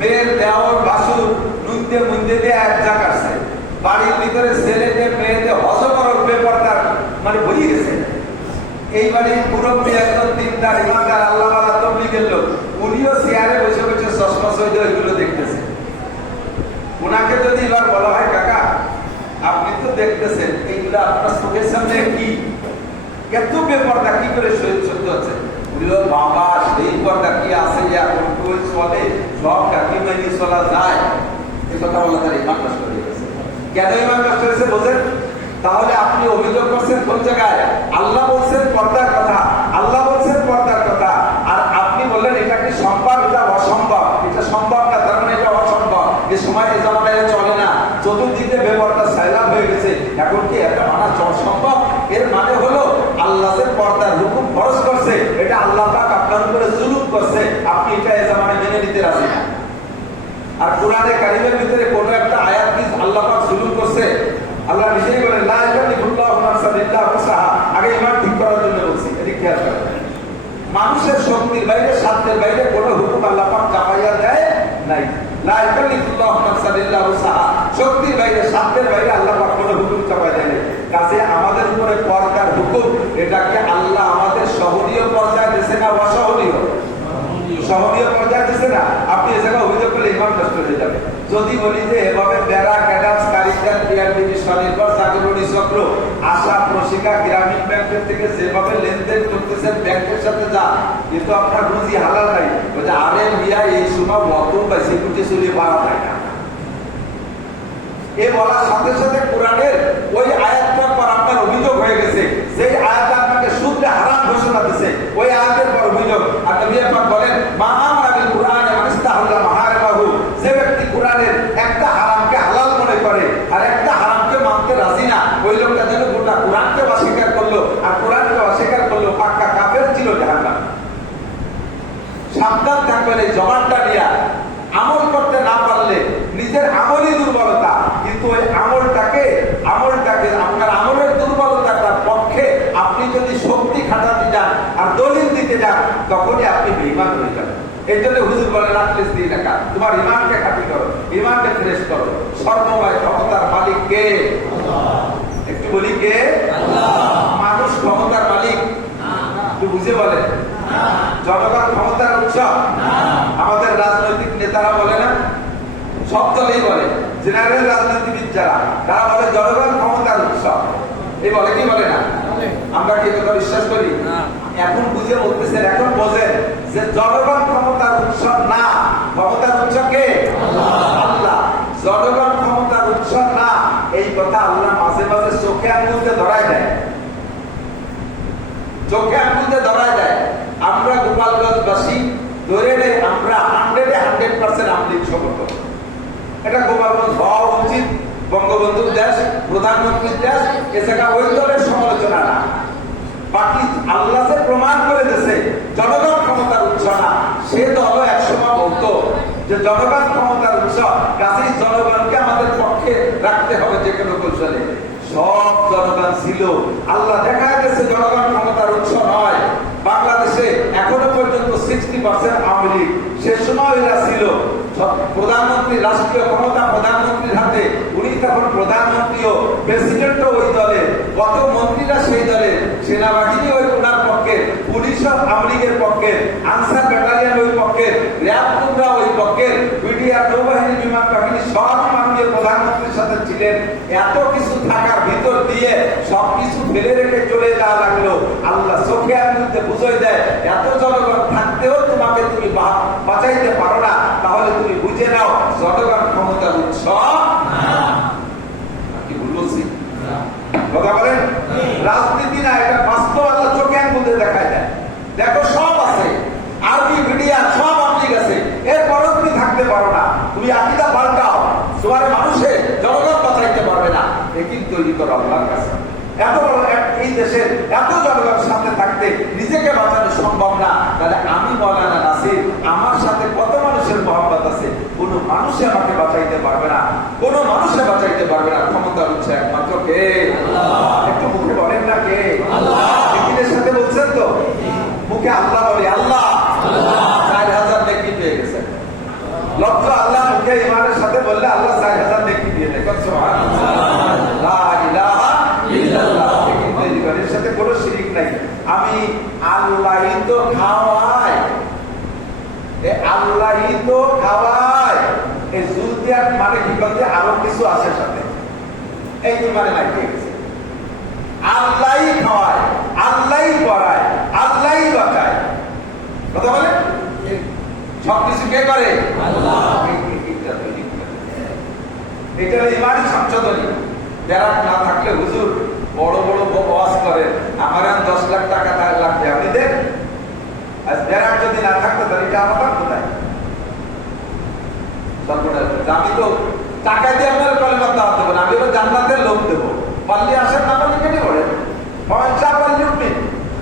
মেয়ের দেওয়ার বাসুর নুনতে মুন্দে দিয়ে এক জায়গাছে। বাড়ির ভিতরে ছেলেদের মেয়েদের হজকরণ বেপরদার মানে বই গেছে। এই বাড়ির মুরব্বী একজন দিনদার ইমানদার আল্লাহওয়ালা তবলিগের লোক, উনিও চেয়ারে বসে বসে চশমা সইতে ওইগুলো দেখতেছে। ওনাকে যদি এবার বলা হয় কাকা আপনি তো দেখতেছেন এইগুলো আপনার চোখের সামনে কি এত বেপরদা কি করে সহ্য হচ্ছে, বাবা সেই পর্দা কি আছে যে এখন চলে সব কাকি মাইনি চলা যায়, এই কথা বলা তার ইমান নষ্ট হয়ে গেছে। কেন ইমান নষ্ট হয়েছে বোঝেন? তাহলে আপনি অভিযোগ করছেন কোন জায়গায়? আল্লাহ বলছেন পর্দার কথা, আল্লাহ বলছেন পর্দার কথা, আর আপনি বললেন এটা কি সম্ভব, এটা অসম্ভব, এটা সম্ভব না তার মানে এটা অসম্ভব, এই সময় এই জামানায় চলে না, চতুর্দিকে বেপরদা সাইলাম হয়ে গেছে, এখন কি এটা মানা সম্ভব? এর মানে হলো আল্লাহ যে পর্দার হুকুম ফরজ করছে এটা আল্লাহ পাক আপনার উপরে জুলুম করছে, আপনি এটা এই জামানায় মেনে নিতে রাজি না। আর কোরআনে কারিমের ভিতরে কোন একটা আয়াত কি আল্লাহ পাক জুলুম করছে? আল্লাহ নিজেই বলেন লা ইয়াকাল্লিফুল্লাহু নাফসান ইল্লা উসআহা। আগে ঈমান ঠিক করার জন্য বলছি, এদিকে খেয়াল করেন। মানুষের শক্তির বাইরে সাধ্যের বাইরে কোনো হুকুম আল্লাহ পাক চাপাইয়া দেয় নাই। লা ইয়াকাল্লিফুল্লাহু নাফসান ইল্লা উসআহা, শক্তির বাইরে সাধ্যের বাইরে আল্লাহ পাক কোনো হুকুম চাপাইয়া দেয় নাই। কাজে আমাদের উপরে পর্দার হুকুম এটাকে আল্লাহ আমাদের সহনীয় পর্যায়ে দিয়েছে না অসহনীয়? সহনীয় পর্যায়ে দিয়েছে না। আপনি এ জায়গায় অভিযোগ করলে ইমান নষ্ট হয়ে যাবে। যদি বলি যে এভাবে বেড়া ক্যাডাস কারিগর বিআরডিবি স্বনির্ভর জাগরণী চক্র আশা প্রশিকা গ্রামীণ ব্যাংকের থেকে যেভাবে লেনদেন করতেছেন ব্যাংকের সাথে যা, কিন্তু আপনার রুজি হালাল নাই, বলছে আরে মিয়া এই সময় অত বেশি কুটি চুরি বাড়া যায় না। এ বলার সাথে সাথে কোরআনের ওই আয়াতটার পর আপনার অভিযোগ হয়ে গেছে, যে আয়াত আপনাকে সুদকে হারাম ঘোষণা দিচ্ছে, ওই আয়াতের পর অভিযোগ। আর নবী পাক বলেন মা আমারা বিল কুরআনে মান ইস্তাহাল্লা মাহারিমাহু, যে ব্যক্তি কোরআনের একটা হারামকে হালাল মনে করে আর একটা হারামকে মানতে রাজি না, ওই লোকটা যেন গোটা কোরআনকে অস্বীকার করলো, আর কোরআনকে অস্বীকার করলো পাক্কা কাফের ছিল জাহান্নাম। সাবধান থাকবেন এই জবানটা নিয়ে। আমল করতে না পারলে নিজের আমলই দুর্বলতা, কিন্তু ওই আমলটাকে আপনার আমলের দুর্বলতাটার পক্ষে আপনি যদি শক্তি খাটাতে যান আর দলিল দিতে যান তখনই আপনি বেঈমান হয়ে যাবেন। এই জন্য হুজুর বলেন আটলিশ দিন একা তোমার ইমানকে খাঁটি করো, ইমানকে ফ্রেশ করো। সর্বময় ক্ষমতার মালিক কে? একটু বলি কে? মানুষ ক্ষমতার মালিক? একটু বুঝে বলে। জনগণ ক্ষমতার উৎস? আমাদের রাজনৈতিক নেতারা বলে না, সব দলই বলে, জেনারেল রাজনীতিবিদ যারা তারা বলে জনগণ ক্ষমতার উৎস। এই বলে কি বলে না? আমরা কি কথা বিশ্বাস করি? এখন বুঝে বলতেছেন, এখন বোঝেন যে জনগণ ক্ষমতার উৎস না, ক্ষমতার উৎস কে? আল্লাহ। জনগণ ক্ষমতার উৎস না, এই কথা আল্লাহ মাঝে মাঝে চোখে আঙুলতে ধরায় দেয়, চোখে আঙুলতে ধরায় দেয়। আমরা গোপালগঞ্জবাসী ধরে নেই আমরা 100% আমলিক সমর্থক। এটা গোপালগঞ্জ হওয়া উচিত, বঙ্গবন্ধুর দেশ, প্রধানমন্ত্রীর দেশ, এ জায়গা ওই দলের সমালোচনা না। বাকি আল্লাহ যে প্রমাণ করে দিয়েছে জনগণ ক্ষমতার উৎস না, সে দল একসময় বলতো যে জনগণ ক্ষমতার উৎস, কাজেই জনগণকে আমাদের পক্ষে রাখতে হবে যে কোনো কৌশলে। সব জনগণ ছিল, আল্লাহ দেখা গেছে জনগণ ক্ষমতার উৎস নয়। বাংলাদেশে এখনো পর্যন্ত 60% আওয়ামী লীগ, সে সময় এরা ছিল প্রধানমন্ত্রী, রাষ্ট্রীয় ক্ষমতা প্রধানমন্ত্রীর হাতে, উনি তখন প্রধানমন্ত্রীও, প্রেসিডেন্টও ওই দলে, কত মন্ত্রীরা সেই দলে, সেনাবাহিনী ওই ওনার পক্ষে, পুলিশ আওয়ামী লীগের পক্ষে, আনসার ব্যাটালিয়ন ওই পক্ষে, র্যাব টুকরা ওই পক্ষে, বিডিআর নৌবাহিনী বিমান বাহিনী সব মাননীয় প্রধানমন্ত্রীর সাথে ছিলেন। এত কিছু থাকার ভিতর দিয়ে সবকিছু ফেলে রেখে চলে যাওয়া লাগলো। আল্লাহ চোখে আঙুলতে বুঝাই দেয় এত জনগণ থাকতেও তোমাকে তুমি বাঁচাইতে পারো না, তাহলে তুমি বুঝে নাও জনগণ ক্ষমতার উৎস কি বলছি কথা বলেন? রাজনীতি না, এটা বাস্তব। আল্লাহ চোখে আঙুলতে দেখায় দেয়। দেখো সব আছে, আরবি মিডিয়া সব আমলিক আছে, এর এত বড় এই দেশের এত জনগণের সাথে থাকতে নিজেকে বাঁচানো সম্ভব না, তাহলে আমি মৌলানা নাসির, আমার সাথে কত মানুষের মহব্বত আছে, কোন মানুষে আমাকে বাঁচাইতে পারবে না, কোন মানুষে বাঁচাইতে পারবে না। ক্ষমতা হচ্ছে একমাত্র কে? একটু মুখে বলেন না কে? দিনের সাথে বলছেন তো, মুখে আল্লাহ বলি, আল্লাহ 4000 নেকি পেয়ে গেছে। লক্ষ আল্লাহ মুখে ইমানের সাথে বললে আল্লাহ 4000 নেকি দিয়ে দেয়। এর সাথে কোনো শিরিক নাই। আমি আল্লাহই তো খাওয়াই, আল্লাহই তো খাওয়াই, এই জুলদিয়াত মানে কি বলতে আরো কিছু আছে সাথে, এই মানে লাগিয়ে গেছে। আল্লাহই খাওয়ায়, আল্লাহই পড়ায়, আল্লাহই বাঁচায়। কথা বলে সবকিছু কে করে? আল্লাহ। এটা ইমানি সংশোধনী। যারা না থাকলে হুজুর বড় বড় ওয়াজ করে, আমার 10 লাখ টাকা লাগবে, আপনি দেন। আর যারা যদি না থাকতো তাহলে এটা আমার কোথায়? আমি তো টাকা দিয়ে আপনার কলেমার দাওয়াত দেবো না, আমি ওরা জান্নাতের লোক দেবো। পাল্লি আসেন না পাল্লি কেটে পড়েন, রহমান শাহ পাল্লি উঠবে।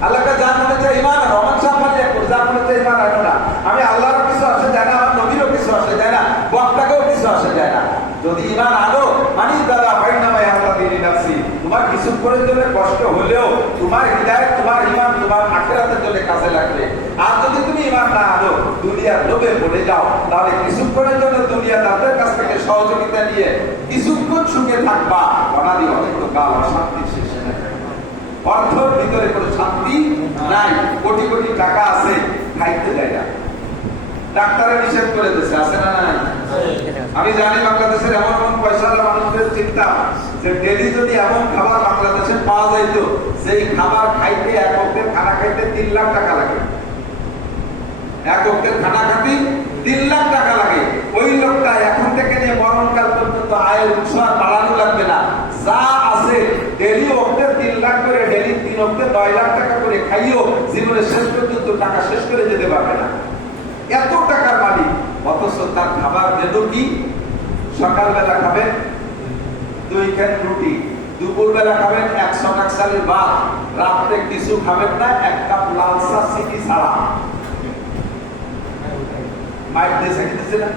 আল্লাহকে যা মনে চাই ইমান, রহমান শাহ পাল্লি যা মনে চাই ইমান আনো না। আমি আল্লাহরও কিছু আসে যায় না, আমার নবীরও কিছু আসে যায় না, বক্তাকেও কিছু আসে যায় না। যদি ইমান আনো মানি দাদা ভাই নামে আল্লাহ দিনী নাফসি, তোমার কিছু করে জন্য কষ্ট হলেও তোমার হৃদয়, তোমার ইমান, তোমার আখিরাতের জন্য কাজে লাগবে। আর যদি তুমি ইমান না আনো, দুনিয়ার লোভে পড়ে যাও, তাহলে কিছুক্ষণের জন্য দুনিয়া তাদের কাছ থেকে সহযোগিতা নিয়ে কিছুক্ষণ সুখে থাকবা, অনাদি অনন্তকাল অশান্তির শেষে নাই। অর্থের ভিতরে কোনো শান্তি নাই। কোটি কোটি টাকা আছে, খাইতে দেয় না, ডাক্তারে নিষেধ করে দিচ্ছে, আছে না নাই? আমি জানি বাংলাদেশের এমন এমন পয়সাওয়ালা মানুষদের চিন্তা যে ডেলি যদি এমন খাবার বাংলাদেশে পাওয়া যাইত, সেই খাবার খাইতে এক বক্তের খানা খাইতে 3 লাখ টাকা লাগে। এক বক্তের খানা খাতে 3 লাখ টাকা লাগে। ওই লোকটা এখন থেকে নিয়ে মরণকাল পর্যন্ত আয়ের উৎস আর বাড়ানো লাগবে না, যা আছে ডেলি বক্তের 3 লাখ করে, ডেলি 3 বক্তের 9 লাখ টাকা করে খাইও জীবনের শেষ পর্যন্ত টাকা শেষ করে যেতে পারবে না। এত টাকার মালিক, অথচ তার খাবার মেনু কি? সকালবেলা খাবেন 2 খান রুটি, দুপুরবেলা খাবেন 100 টাকসালের ভাত, রাত্রে কিছু খাবেন না, 1 কাপ লাল চা চিনি ছাড়া। মাইক দিয়ে দিচ্ছে না,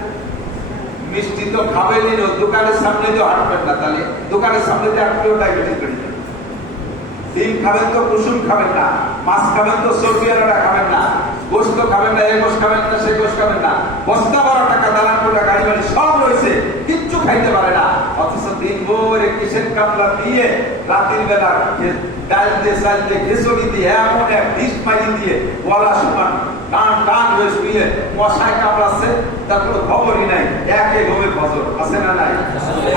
মিষ্টি তো খাবেনই না, দোকানের সামনে তো হাঁটবেন না, তাহলে দোকানের সামনে দিয়ে হাঁটলেও ডায়াবেটিস বেড়ে যাবে। ডিম খাবেন তো কুসুম খাবেন না, মাছ খাবেন তো সবজিয়ারা খাবেন না, গোস্ত খাবেন না, এই গোস্ত খাবেন না, সেই গোস্ত খাবেন না, বস্তা 12 টাকা দালান করে গাড়ি বাড়ি সব রয়েছে, কিচ্ছু খাইতে পারে না। অথচ দিন ভরে কিসের কামলা দিয়ে, রাতের বেলা ডাল দিয়ে, চাল দিয়ে, খিচুড়ি দিয়ে, এমন এক ডিশ মারি দিয়ে, গলা সমান টান টান হয়ে শুয়ে মশায় কামড়াচ্ছে, তার কোনো খবরই নাই। একে ঘুমে ফজর, আছে না নাই?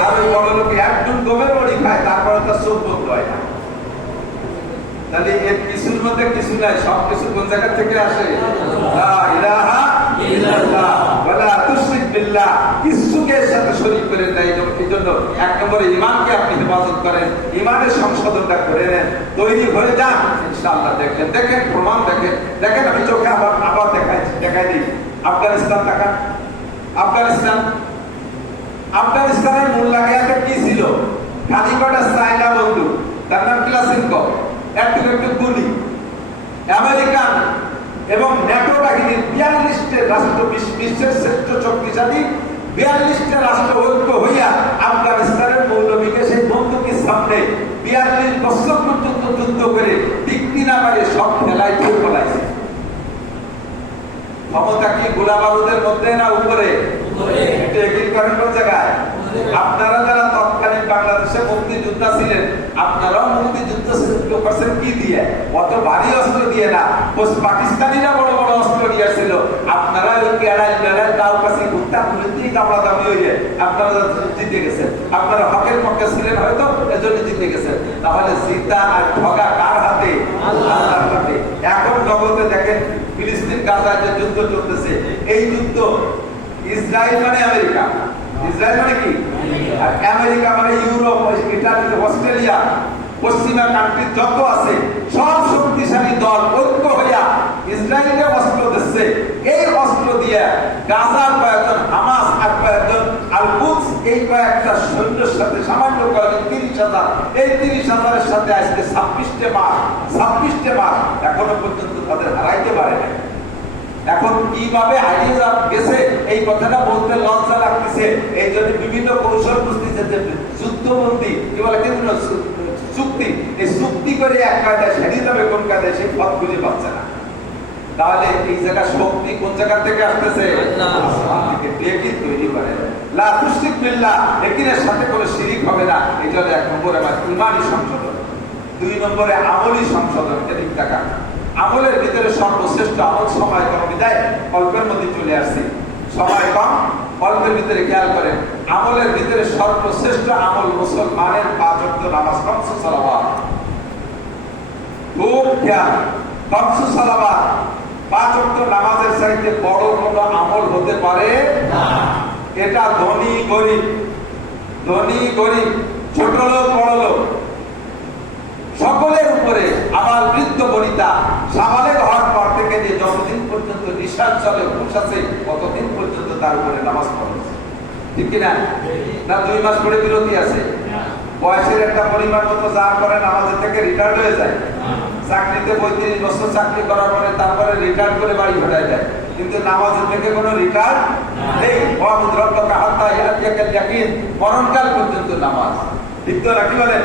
আর ওই বড় লোকে একজন গমের বড়ি খায়, তারপরে তার চোখ বন্ধ হয় না। তাহলে এর কিছুর মধ্যে কিছু নাই, সব কিছু কোন জায়গা থেকে আসে? লা ইলাহা ইল্লাল্লাহ ওয়ালা তুশরিক বিল্লাহ, কিছুকে এর সাথে শরীক করে দেয়। এই জন্য 1 নম্বরে ইমানকে আপনি হেফাজত করেন, ইমানের সংশোধনটা করে নেন, তৈরি হয়ে যান, ইনশাআল্লাহ। দেখেন প্রমাণ দেখেন। আমি চোখে আবার দেখাই দিই। আফগানিস্তান টাকা, আফগানিস্তানের মূল লাগাইতে কি ছিল? খালি কটা চায়না বন্ধু, তার নাম ক্লাসিনকভ, একটু গুলি। আমেরিকান এবং ন্যাটো বাহিনীর 42টা রাষ্ট্র, বিশ্বের শ্রেষ্ঠ শক্তিশালী 42টা রাষ্ট্র ঐক্য হইয়া আফগানিস্তানের মৌলবীকে সেই বন্দুকের সামনে 42 বছর পর্যন্ত যুদ্ধ করে বিক্রি না পারে সব ফেলায় ফেলাইছে। ক্ষমতা কি গোলা বারুদের মধ্যে না উপরে? একটু এগিয়ে করেন কোন জায়গায়? আপনারা যারা তৎকালীন বাংলাদেশে মুক্তিযোদ্ধা ছিলেন, আপনারাও মুক্তিযুদ্ধ করছেন কি দিয়ে? অত ভারী অস্ত্র দিয়ে না, পাকিস্তানিরা বড় বড় অস্ত্র দিয়েছিল। আপনারা ওই কেড়াই তাও কাছে গুপ্তা খুলে দিয়ে কামড়া দামি হয়ে আপনারা জিতে গেছেন। আপনারা হকের পক্ষে ছিলেন হয়তো, এজন্য জিতে গেছেন। তাহলে জিতা আর ঠগা কার হাতে? আল্লাহর হাতে। এখন জগতে দেখেন ফিলিস্তিন গাজায় যে যুদ্ধ চলতেছে, এই যুদ্ধ ইসরায়েল মানে আমেরিকা, ইসরায়েল মানে কি? আর আমেরিকা মানে ইউরোপ, ইটালি, অস্ট্রেলিয়া, পশ্চিমা কান্ট্রি যত আছে সব শক্তিশালী দল ঐক্য হইয়া ইসরায়েলকে অস্ত্র দিচ্ছে। এই অস্ত্র দিয়ে গাজার কয়েকজন, হামাস আর কয়েকজন, আল-কুদস, এই কয়েকটা সৈন্যের সাথে সামান্য কয়েক 30,000, এই 30,000-এর সাথে আজকে 26টে মাস এখনো পর্যন্ত তাদের হারাইতে পারে না। এখন কিভাবে হারিয়ে গেছে এই কথাটা বলতে লজ্জা লাগতেছে। এই জন্য বিভিন্ন কৌশল বুঝতেছে যে যুদ্ধবন্দী কি বলে কিন্তু চুক্তি, এই চুক্তি করে এক কায়দায় হারিয়ে যাবে কোন কায়দায় সেই পথ খুঁজে পাচ্ছে না। তাহলে এই জায়গা শক্তি কোন জায়গা থেকে আসতেছে? আসমান থেকে। এটি তৈরি করে লা তুশরিক বিল্লাহ, একিনের সাথে কোনো শিরিক হবে না। এই জন্য 1 নম্বরে আমার ইমানি সংশোধন, 2 নম্বরে আমলি সংশোধন। এদিক টাকা আমলের ভিতরে সর্বশ্রেষ্ঠ আমল সময় কম বিদায় অল্পের মধ্যে চলে আসছে। সময় কম, অল্পের ভিতরে খেয়াল করেন, আমলের ভিতরে সর্বশ্রেষ্ঠ আমল মুসলমানের 5 ওয়াক্ত নামাজ, 5 সালাওয়াত। খুব খেয়াল, 5 সালাওয়াত, 5 ওয়াক্ত নামাজের চাইতে বড় কোনো আমল হতে পারে না। এটা ধনী গরিব, ছোট লোক বড় লোক সকলের উপরে, আবার বৃদ্ধ বনিতা সাবালেগ হওয়ার পর থেকে যে যতদিন পর্যন্ত নিঃশ্বাস চলে হুঁশ আছে ততদিন পর্যন্ত তার উপরে নামাজ ফরজ। ঠিক কিনা? না 2 মাস পরে বিরতি আছে? বয়সের একটা পরিমাণ মতো যার পরে নামাজের থেকে রিটায়ার্ড হয়ে যায়। চাকরিতে 35 বছর চাকরি করার পরে তারপরে রিটায়ার্ড করে বাড়ি ফেরায় যায়, কিন্তু নামাজের থেকে কোনো রিটায়ার্ড নেই। মরণকাল পর্যন্ত নামাজ। ঠিক তো নাকি বলেন?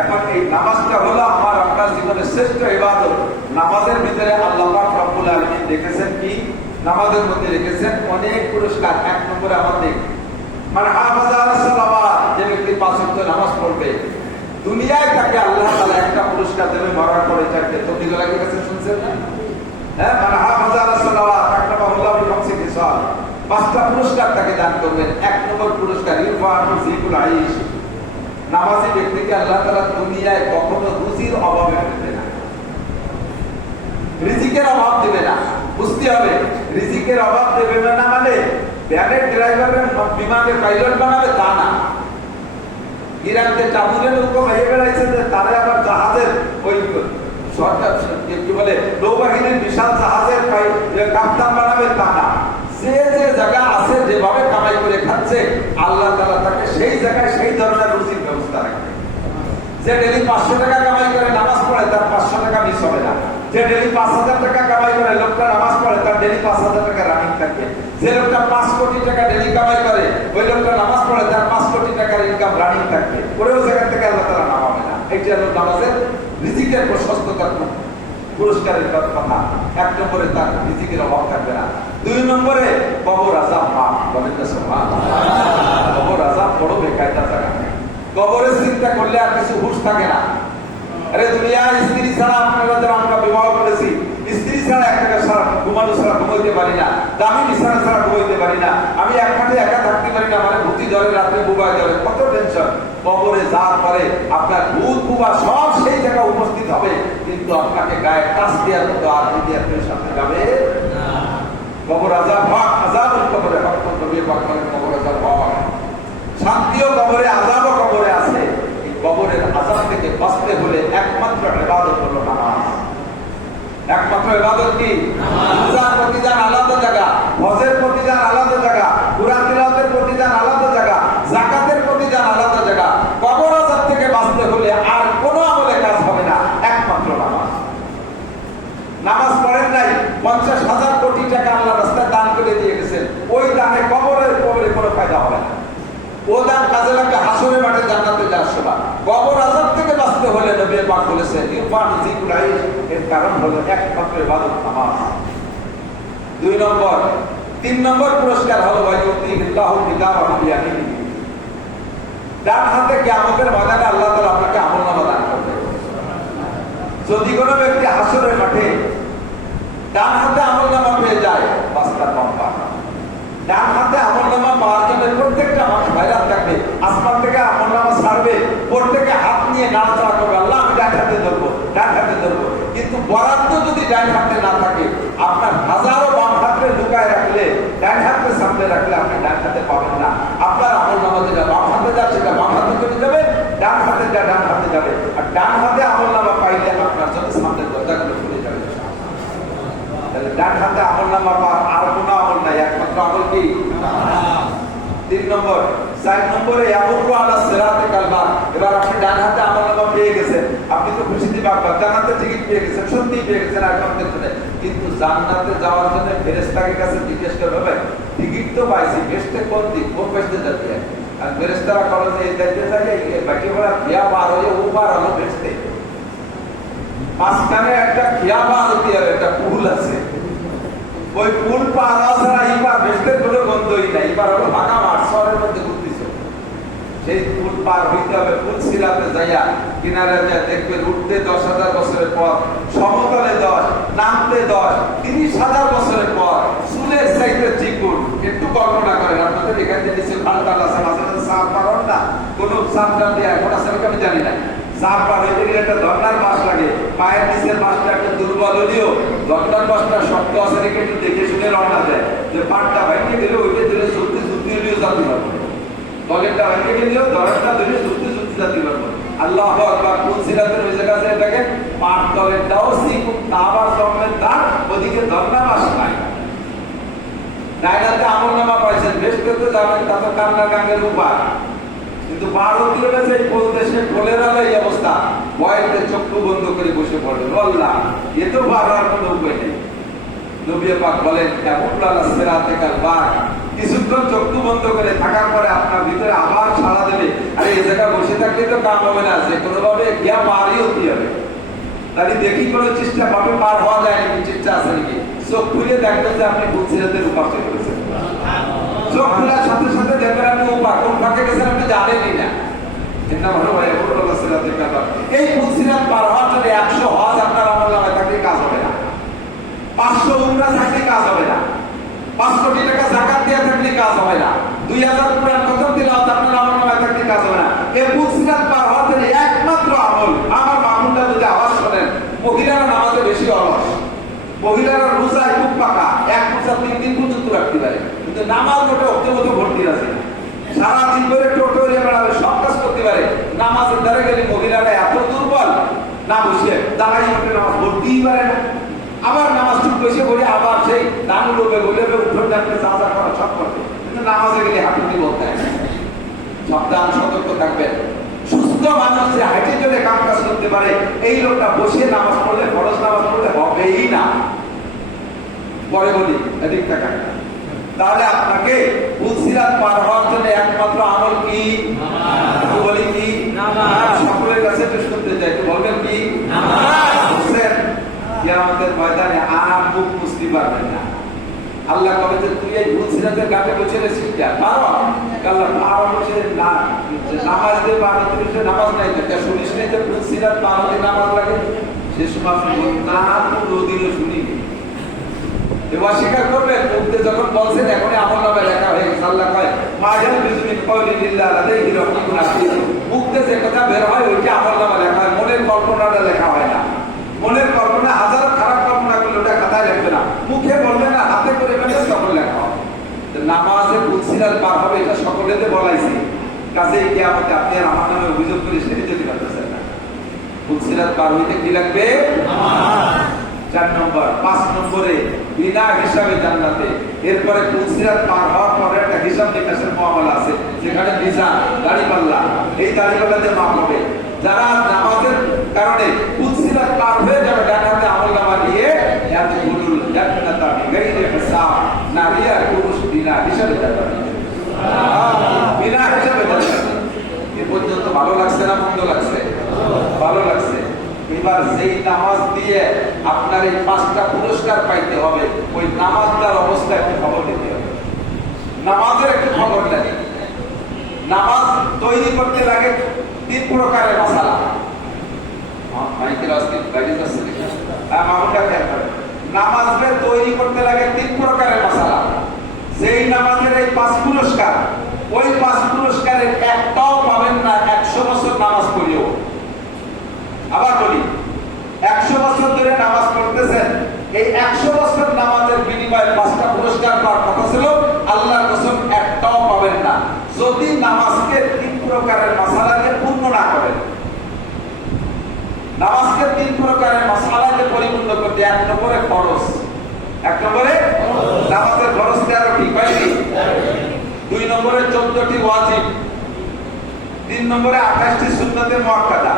এখন এই নামাজটা হলো আমার আপনার জীবনের শ্রেষ্ঠ ইবাদত। নামাজের ভিতরে আল্লাহ পাক রব্বুল আলামিন রেখেছেন কি? নামাজের মধ্যে রেখেছেন অনেক পুরস্কার। 1 নম্বরে আমাদের মানে হাফাজা আলাস সালাওয়াত, যে ব্যক্তি 5 ওয়াক্ত নামাজ পড়বে দুনিয়ায় তাকে আল্লাহ তাআলা একটা পুরস্কার দেবে, মরার পরে চারটে। তো দিগলা কি কাছে শুনছেন না? হ্যাঁ, মানে হাফাজা আলাস সালাওয়াত, একটা বাহুল্লাহ বিল কিসাল, 5টা পুরস্কার তাকে দান করবেন। 1 নম্বর পুরস্কার ইরফানু যিকুল আইশ, নামাজি ব্যক্তিকে আল্লাহ তাআলা দুনিয়ায় কখনো রুজির অভাবে ফেলবে না, রিজিকের অভাব দেবে না। বুঝতে হবে, রিজিকের অভাব দেবে না মানে ভ্যানের ড্রাইভারের বিমানের পাইলট বানাবে তা না। ইরানতে চাবুরের লোক হয়ে বেড়াইছে যে তারা আবার জাহাজের ওই সরকার কি বলে নৌবাহিনীর বিশাল জাহাজের কাপ্তান বানাবে তা না। যে জায়গা আছে যেভাবে কামাই করে খাচ্ছে আল্লাহ তাআলা তাকে সেই জায়গায় সেই ধরনের রুজির ব্যবস্থা রাখবে। যে ডেলি 500 টাকা কামাই করে নামাজ পড়ে তার 500 টাকা মিস হবে না। যে ডেলি 5,000 টাকা কামাই করে লোকটা নামাজ পড়ে তার ডেলি 5,000 টাকা রানিং থাকবে। যে লোকটা 5 কোটি টাকা ডেলি কামাই করে ওই লোকটা নামাজ পড়ে তার 5 কোটি টাকার ইনকাম রানিং থাকবে। ওরেও জায়গা থেকে আল্লাহ তাআলা নামাবে না। এইটা হলো নামাজের রিজিকের প্রশস্ততার পুরস্কারের কথা। 1 নম্বরে তার রিজিকের অভাব থাকবে না। 2 নম্বরে কবর আযাব মাফ। বলেন তো সুবহানাল্লাহ। কবর আযাব বড় বেকায়দা জায়গা। কবরের চিন্তা করলে আর কিছু হুঁশ থাকে না। আরে দুনিয়ায় স্ত্রী ছাড়া আপনারা যারা আমরা বিবাহ করেছি, স্ত্রী ছাড়া একটা ছাড়া ঘুমানো ছাড়া ঘুমাইতে পারি না, দামি বিছানা ছাড়া ঘুমাইতে পারি না, আমি এক মাঠে একা থাকতে পারি না, মানে ভূতি ধরে রাত্রে বুবায় ধরে, কত টেনশন। কবরে যাওয়ার পরে আপনার ভূত বুবা সব সেই জায়গায় উপস্থিত হবে, কিন্তু আপনাকে গায়ে টাচ দেওয়ার মতো আর দুনিয়ার সাথে যাবে না। কবর আযাব হক, আযাবুল কবরে হক। নবী পাক বলেন কবর আযাব হক। শান্তিও কবরে, আযাবও কবরে আছে। এই কবরের আযাব থেকে বাঁচতে হলে একমাত্র ইবাদত হলো নামাজ। একমাত্র ইবাদত কি? নামাজ। প্রতিদান আলাদা জায়গা, হজের প্রতিদান আলাদা জায়গা, কুরআন তিলাওয়াতের প্রতিদান আলাদা জায়গা, যাকাতের প্রতিদান আলাদা জায়গা। কবর আযাব থেকে বাঁচতে হলে আর কোনো আমলে কাজ হবে না, একমাত্র নামাজ। নামাজ পড়েন নাই, 50,000 কোটি টাকা আল্লাহর রাস্তায় দান করে দিয়ে গেছেন, ওই দানে কবরে কোনো ফায়দা হবে না। ও দান কাজে লাগবে হাসরের মাঠে জান্নাতে যাওয়ার সময়। কবর আযাব থেকে বাঁচতে হলে নবী পাক বলেছেন ইরফানু যিকুল আইশ, এর কারণ হলো একমাত্র ইবাদত নামাজ। 2 নম্বর। 3 নম্বর পুরস্কার হলো ওয়াইউতিল্লাহু কিতাবাহু বিয়ামিনিহি, ডান হাতে কিয়ামতের ময়দানে আল্লাহ তাআলা আপনাকে আমলনামা দান করবে। যদি কোনো ব্যক্তি হাসরের মাঠে ডান হাতে আমলনামা পেয়ে যায় 5টা নম্বর। ডান হাতে আমলনামা পাওয়ার জন্য প্রত্যেকটা মানুষ ভাইরাস থাকবে, আসমান থেকে আমলনামা ছাড়বে, প্রত্যেকে হাত নিয়ে নাড়াচাড়া করবে, আল্লাহ আমি ডান হাতে ধরবো, ডান হাতে ধরবো। কিন্তু বরাদ্দ যদি ডান হাতে না থাকে, আপনার হাজারো বাম হাতে লুকায় রাখলে, ডান হাতে সামনে রাখলে আপনি ডান হাতে পাবেন না। আপনার আমলনামা যেটা বাম হাতে যায় সেটা বাম হাতে চলে যাবে, ডান হাতে যা ডান হাতে যাবে। আর ডান হাতে আমলনামা পাইলে আপনার জন্য সামনের দরজাগুলো খুলে যাবে। ডান হাতে আমলনামা পাওয়ার আর কোনো আমল নাই, একমাত্র আমল কি? 3 নম্বর 4 নম্বরে ইয়ামুরু আলা সিরাতে কালমা। এবার আপনি ডান হাতে আমলনামা পেয়ে গেছেন, আপনি তো খুশিতে বাগবাগ, জান্নাতে টিকিট পেয়ে গেছেন, সত্যি পেয়ে গেছেন, আর কোন ক্ষেত্রে কিন্তু জান্নাতে যাওয়ার জন্য ফেরেশতার কাছে জিজ্ঞেস করবে, ভাই টিকিট তো পাইছি, বেস্টে কোন দিক, কোন বেস্টে যাচ্ছে? আর ফেরেশতারা বলে যে এই দেখতে যাই বাকি বলা খিয়া পার হয়ে ও পার হলো বেস্টে, মাঝখানে একটা খিয়া পার হতে হবে, একটা পুল আছে, ওই পুল পার হওয়া ছাড়া এইবার বেস্টের কোনো গন্ধই নাই, এবার হলো ফাঁকা মাঠ, শহরের মধ্যে ঘুরতেছে, সেই পুল পার হইতে হবে। পুল সিরাতে যাইয়া কিনারে যা দেখবেন উঠতে 10,000 বছরের পর, সমতলে 10, নামতে 10, 30,000 বছরের পর, চুলের চাইতে চিকুন। একটু কল্পনা করেন, আপনাদের এখানে নিচে ফালতাল আছে, মাঝে মাঝে সাপ পারন না, কোনো সাপটা দিয়ে এখন আছে আমি জানি না, সাপ পার হইতে গেলে একটা ধর্নার বাস লাগে, পায়ের নিচের বাসটা একটু দুর্বল হলেও ধর্নার বাসটা শক্ত আছে রেখে একটু দেখে শুনে রওনা দেয়, যে পাটটা ভাইকে গেলে ওইটা ধরে সত্যি সত্যি হলেও জাতি পারবো, তলেরটা ভাইকে গেলেও ধরাটা ধরে সত্যি সত্যি জাতি পারবো। আল্লাহ আকবার। কোন সিরাতের ওই জায়গা আছে এটাকে পাট তলেরটাও সিকুন আবার জন্মের তার ওদিকে ধর্না বাস নাই। ডাইনাতে আমলনামা পাইছেন, বেশ করতে যাবেন, তা তো কান্না গাঙ্গের উপায়, কিন্তু ভারতীয় দেশে কোন দেশে কলেরা এই অবস্থা, ভয়তে চক্ষু বন্ধ করে বসে পড়বে, আল্লাহ এ তো বাড়ার কোনো উপায় নেই। নবী পাক বলেন কিছুক্ষণ চক্ষু বন্ধ করে থাকার পরে আপনার ভিতরে আবার সাড়া দেবে, আরে এই জায়গায় বসে থাকলে তো কাম হবে না, যে কোনো ভাবে গিয়া পারই হতে হবে। তাহলে দেখি কোনো চেষ্টা ভাবে পার হওয়া যায় নাকি, চেষ্টা আছে নাকি, চোখ খুলে দেখবেন যে আপনি বুদ্ধিরাতের উপাসে করেছেন, চোখ খোলার সাথে সাথে দেখবেন আপনি কোন ফাঁকে গেছেন আপনি জানেনই না। এই বুদ্ধিরাত পার হওয়ার জন্য 100 হজ আপনার আমলনামায় থাকলে কাজ হবে না, 500 উমরা থাকলে কাজ হবে না, 5 কোটি টাকা যাকাত দিয়ে থাকলে কাজ হবে না, 2000 কোরআন খতম তিলাওয়াত আপনার আমলনামায় থাকলে কাজ হবে না। এই বুদ্ধিরাত পার হওয়ার জন্য একমাত্র আমল, আমার মামুনটা যদি আওয়াজ শোনেন, মহিলারা নামাজে বেশি অলস, মহিলারা রোজায় খুব পাকা, 1 রোজা 3 দিন পর্যন্ত রাখতে পারে, কিন্তু নামাজ ওটা অত মতো ভর্তি আছে, সারাদিন ধরে টোটো বেড়াবে, সব কাজ করতে পারে, নামাজের দ্বারা গেলে মহিলারা এত দুর্বল, না বসে দাঁড়াই ওঠে নামাজ পড়তেই পারে না, আবার নামাজ ঠিক বসে পড়ে আবার সেই দান লোভে বলে উঠোন ডাকতে চাচা করা সব করবে, কিন্তু নামাজে গেলে হাঁটুটি বলতে হয়। সাবধান, সতর্ক থাকবেন। সুস্থ মানুষ যে হাঁটে চলে কাম কাজ করতে পারে, এই লোকটা বসে নামাজ পড়লে, ফরজ নামাজ পড়লে হবেই না। পরে বলি এদিক টাকা, তাহলে আপনাকে বুদ্ধিরাত পার হওয়ার জন্য একমাত্র আমল কি? বলি কি? সকলের কাছে টেস্ট করতে চাই, বলবেন কি? কিয়ামতের ময়দানে আর মুখ মুছতে পারবেন না। আল্লাহ কবে যে তুই এই বুদ্ধিরাতের ঘাটে বসে রেছিস, পারো আল্লাহ পারো বসে না, নামাজ দিয়ে পারো, তুমি নামাজ নাই তো শুনিস নাই যে বুদ্ধিরাত পার হতে নামাজ লাগে, সে সময় না কোনোদিনও শুনিনি। অস্বীকার করবেন, মুখতে যখন বলছেন এখনই আমলনামা লেখা হয়ে গেছে। আল্লাহ কয় মায়াল বিজমিন কওলিল্লাহ আলাইহি রাব্বুল আলামিন, মুখতে যে কথা বের হয় ওইটা আমলনামা লেখা হয়, মনের কল্পনাটা লেখা হয় না। মনের কল্পনা হাজার খারাপ কল্পনা করলে ওটা খাতায় লিখবে না, মুখে বলবে না, হাতে করে ফেলে সকল লেখা হয়। নামাজে বুদ্ধিরাত পার হবে এটা সকলেতে বলাইছি, কাজেই কিয়ামতে আপনি আর আমার নামে অভিযোগ করে সেরে যেতে পারতেছেন না। বুদ্ধিরাত পার হইতে কি লাগবে? 4 নম্বর। 5 নম্বরে বিনা হিসাবে জান্নাতে। এরপরে বুদ্ধিরাত পার হওয়ার পরে একটা হিসাব নিকাশের মামলা আছে, যেখানে ভিসা দাড়িপাল্লা, এই দাড়িপাল্লাতে মাপ হবে। যারা নামাজের কারণে বুদ্ধিরাত পার হয়ে যাবে, ডাকাতে আমলনামা নিয়ে ইয়াদখুলুল জান্নাতা বিগাইরি হিসাব, নারী আর পুরুষ বিনা হিসাবে যাবে, বিনা হিসাবে যাবে। এ পর্যন্ত ভালো লাগছে না মন্দ লাগছে? ভালো লাগছে। এবার যেই নামাজ দিয়ে আপনার এই 5টা পুরস্কার পাইতে হবে, ওই নামাজটার অবস্থা একটু খবর দিতে হবে। নামাজের একটু খবর নেই। নামাজ তৈরি করতে লাগে 3 প্রকারের মশলা। নামাজকে তৈরি করতে লাগে 3 প্রকারের মশলা। যেই নামাজের এই 5 পুরস্কার, ওই 5 পুরস্কারের একটাও পাবেন না 100 বছর নামাজ পড়িও। আবার বলি, 100 বছর ধরে নামাজ পড়তেছেন, এই 100 বছর নামাজের বিনিময়ে 5টা পুরস্কার পাওয়ার কথা ছিল, আল্লাহর কসম একটাও পাবেন না যদি নামাজকে 3 প্রকারের মাসালাকে পূর্ণ না করেন। নামাজকে 3 প্রকারের মাসালাকে পরিপূর্ণ করতে 1 নম্বরে ফরজ, 1 নম্বরে নামাজের ফরজ 13টি, কয়টি? 2 নম্বরে 14টি ওয়াজিব, 3 নম্বরে 28টি সুন্নতে মুআক্কাদা,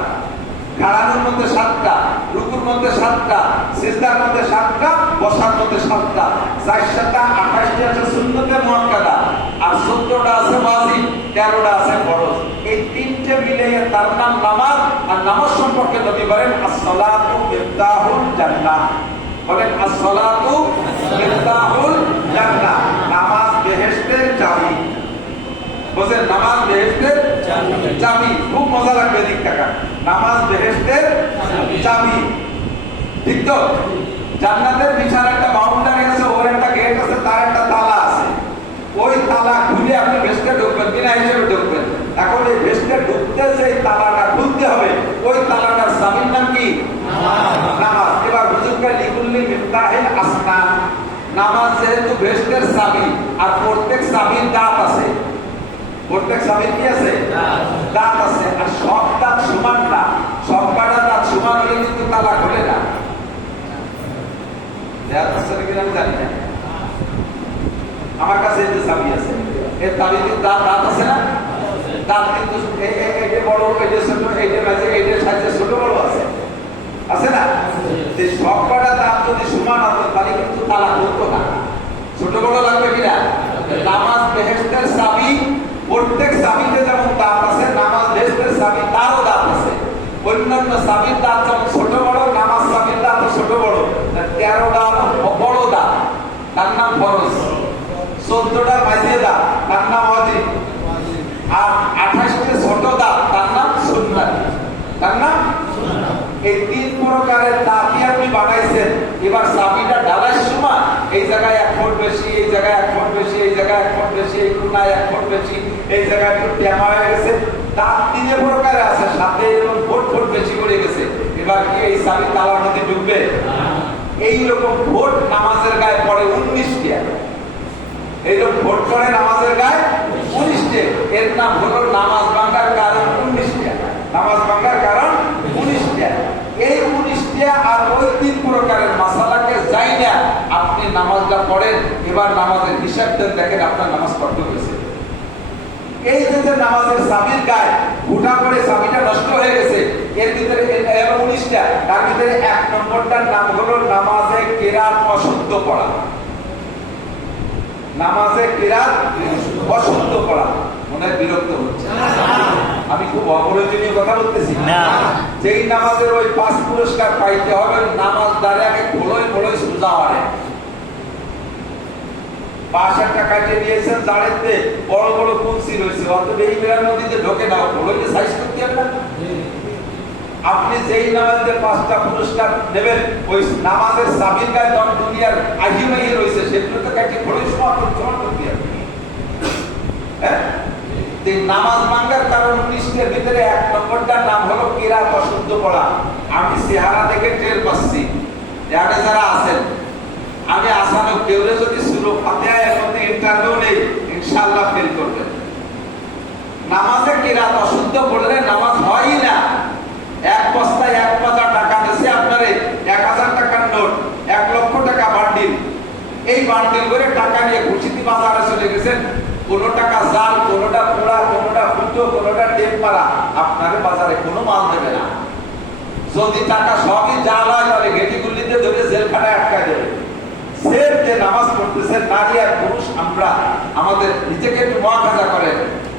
খাড়ানোর মধ্যে 7টা, রুকুর মধ্যে 7টা, সিজদার মধ্যে 7টা, বসার মধ্যে 7টা, 4টা 28টি আছে সুন্নতে মুআক্কাদা, আর 14টা আছে ওয়াজিব, 13টা আছে ফরজ। এই তিনটে মিলিয়ে তার নাম নামাজ। আর নামাজ সম্পর্কে নবী বলেন as-সালাতু মিফতাহুল জান্নাহ। বলেন as-সালাতু মিফতাহুল জান্নাহ, নামাজ বেহেশতের চাবি। বলেন নামাজ বেহেশতের চাবি। খুব মজা লাগবে দিক টাকা। নামাজ বেহেশতের চাবি, ঠিক তো? জান্নাতের বিশাল একটা বাউন্ডারি আছে, ওর একটা গেট আছে, তার একটা তালা আছে। ওই তালা খুলে আপনি বেহেশতে ঢুকবেন, বিনা হিসেবে ঢুকবেন। এখন এই বেহেশতে ঢুকতে যে তালাটা খুলতে হবে, ওই তালাটার চাবির নাম কি? নামাজ। এবার হুজুরকে লিকুল্লি মিফতাহিল আসনান, নামাজ যেহেতু বেহেশতের চাবি, আর প্রত্যেক চাবির দাঁত আছে। প্রত্যেক চাবির কি আছে? দাঁত আছে। আর সব দাঁত সমান না, সব কটা দাঁত সমান হলে কিন্তু তালা খোলে না। আমি জানি না, আমার কাছে এই যে চাবি আছে, এর চাবিতে দাঁত আছে না? দাঁত কিন্তু এইটা বড়, এইটা ছোট, এইটা মাঝে, এইটা সাইজে ছোট বড় আছে, আছে না? যে সব কটা দাঁত যদি সমান হতো তাহলে কিন্তু তালা খুলতো না। ছোট বড় লাগবে কিনা? নামাজ বেহেশতের চাবি, প্রত্যেক চাবিতে যেমন দাঁত আছে, নামাজ বেহেশতের চাবি তারও দাঁত আছে। অন্যান্য চাবির দাঁত যেমন ছোট বড়, নামাজ চাবির দাঁত ছোট বড়। 13টা বড় দাঁত, তার নাম ফরজ। 14টা মাঝে দাঁত, তার নাম ওয়াজিব। আর 28টি ছোট দাঁত, তার নাম সুন্নাত। তার নাম এই 3 প্রকারের দাঁতই আপনি বানাইছেন। এবার চাবিটা ডালার সময় এই জায়গায় 1 ফুট বেশি, এই জায়গায় 1 ফুট বেশি, এই জায়গায় 1 ফুট বেশি, এই কোনায় 1 ফুট বেশি, এই জায়গায় একটু ট্যামা হয়ে গেছে। দাঁত 3 প্রকারে আছে, সাথে এরকম ফুট বেশি করে গেছে। এবার কি এই চাবি তালার মধ্যে ঢুকবে? এইরকম ভোট নামাজের গায়ে পড়ে 19টা। এইরকম ভোট পড়ে নামাজের গায়ে 19টা। এর নাম হলো নামাজ ভাঙার কারণ 19টা। নামাজ ভাঙার কারণ 19টা। এই 19টা আর ওই 3 প্রকারের মাসালাকে যাই না আপনি নামাজটা পড়েন। এবার নামাজের হিসাব দেন, দেখেন আপনার নামাজ কত হয়েছে। এই যে নামাজের চাবির গায়ে ফুটা করে চাবিটা নষ্ট হয়ে গেছে, এর ভিতরে 19টা, তার ভিতরে 1 নম্বরটার নাম হলো নামাজে কিরাত অশুদ্ধ পড়া। নামাজে কিরাত অশুদ্ধ পড়া। মনে হয় বিরক্ত হচ্ছে, আমি খুব অপ্রয়োজনীয় কথা বলতেছি না। যেই নামাজের ওই 5 পুরস্কার পাইতে হবে, নামাজ দাঁড়িয়ে খোলোই সোজা হয়। 5 টাকা দিয়েছেন দাঁড়াইতে, বড় বড় কুলসি রয়েছে, অতএব এই বেড়ার নদীতে ঢোকে না, খোলোইতে সাইজ করতে হবে না। আপনি যেই নামাজের 5টা পুরস্কার নেবেন, ওই নামাজের চাবির গায়ে দম দুনিয়ার আহিমাই রয়েছে, সেগুলো তো কাটি খোলোই সমান করতে হবে। হ্যাঁ, নামাজ ভাঙার কারণ 19টার ভিতরে 1 নম্বরটার নাম হলো কিরাত অশুদ্ধ পড়া। আমি চেহারা দেখে টের পাচ্ছি এখানে যারা আছেন, আমি আসানো কেউরে যদি সূরা ফাতিহা এর মধ্যে ইন্টারভিউ নেই, ইনশাআল্লাহ ফেল করবেন। নামাজে কিরাত অশুদ্ধ পড়লে নামাজ হয়ই না। 1 বস্তায় 1 পাতা টাকা দিয়েছে আপনারে, 1000 টাকার নোট, 1 লক্ষ টাকা বান্ডিল। এই বান্ডিল করে টাকা নিয়ে খুশিতে বাজারে চলে গেছেন। কোনো টাকা জাল, কোনোটা পোড়া, কোনোটা ফুটো, কোনোটা টেপ মারা, আপনারে বাজারে কোনো মাল দেবে না। যদি টাকা সবই জাল হয় তাহলে গেটি গুলিতে ধরে জেলখানায় আটকায় দেবে। সের যে নামাজ পড়তেছেন নারী আর পুরুষ, আমরা আমাদের নিজেকে একটু মুআখাজা করেন।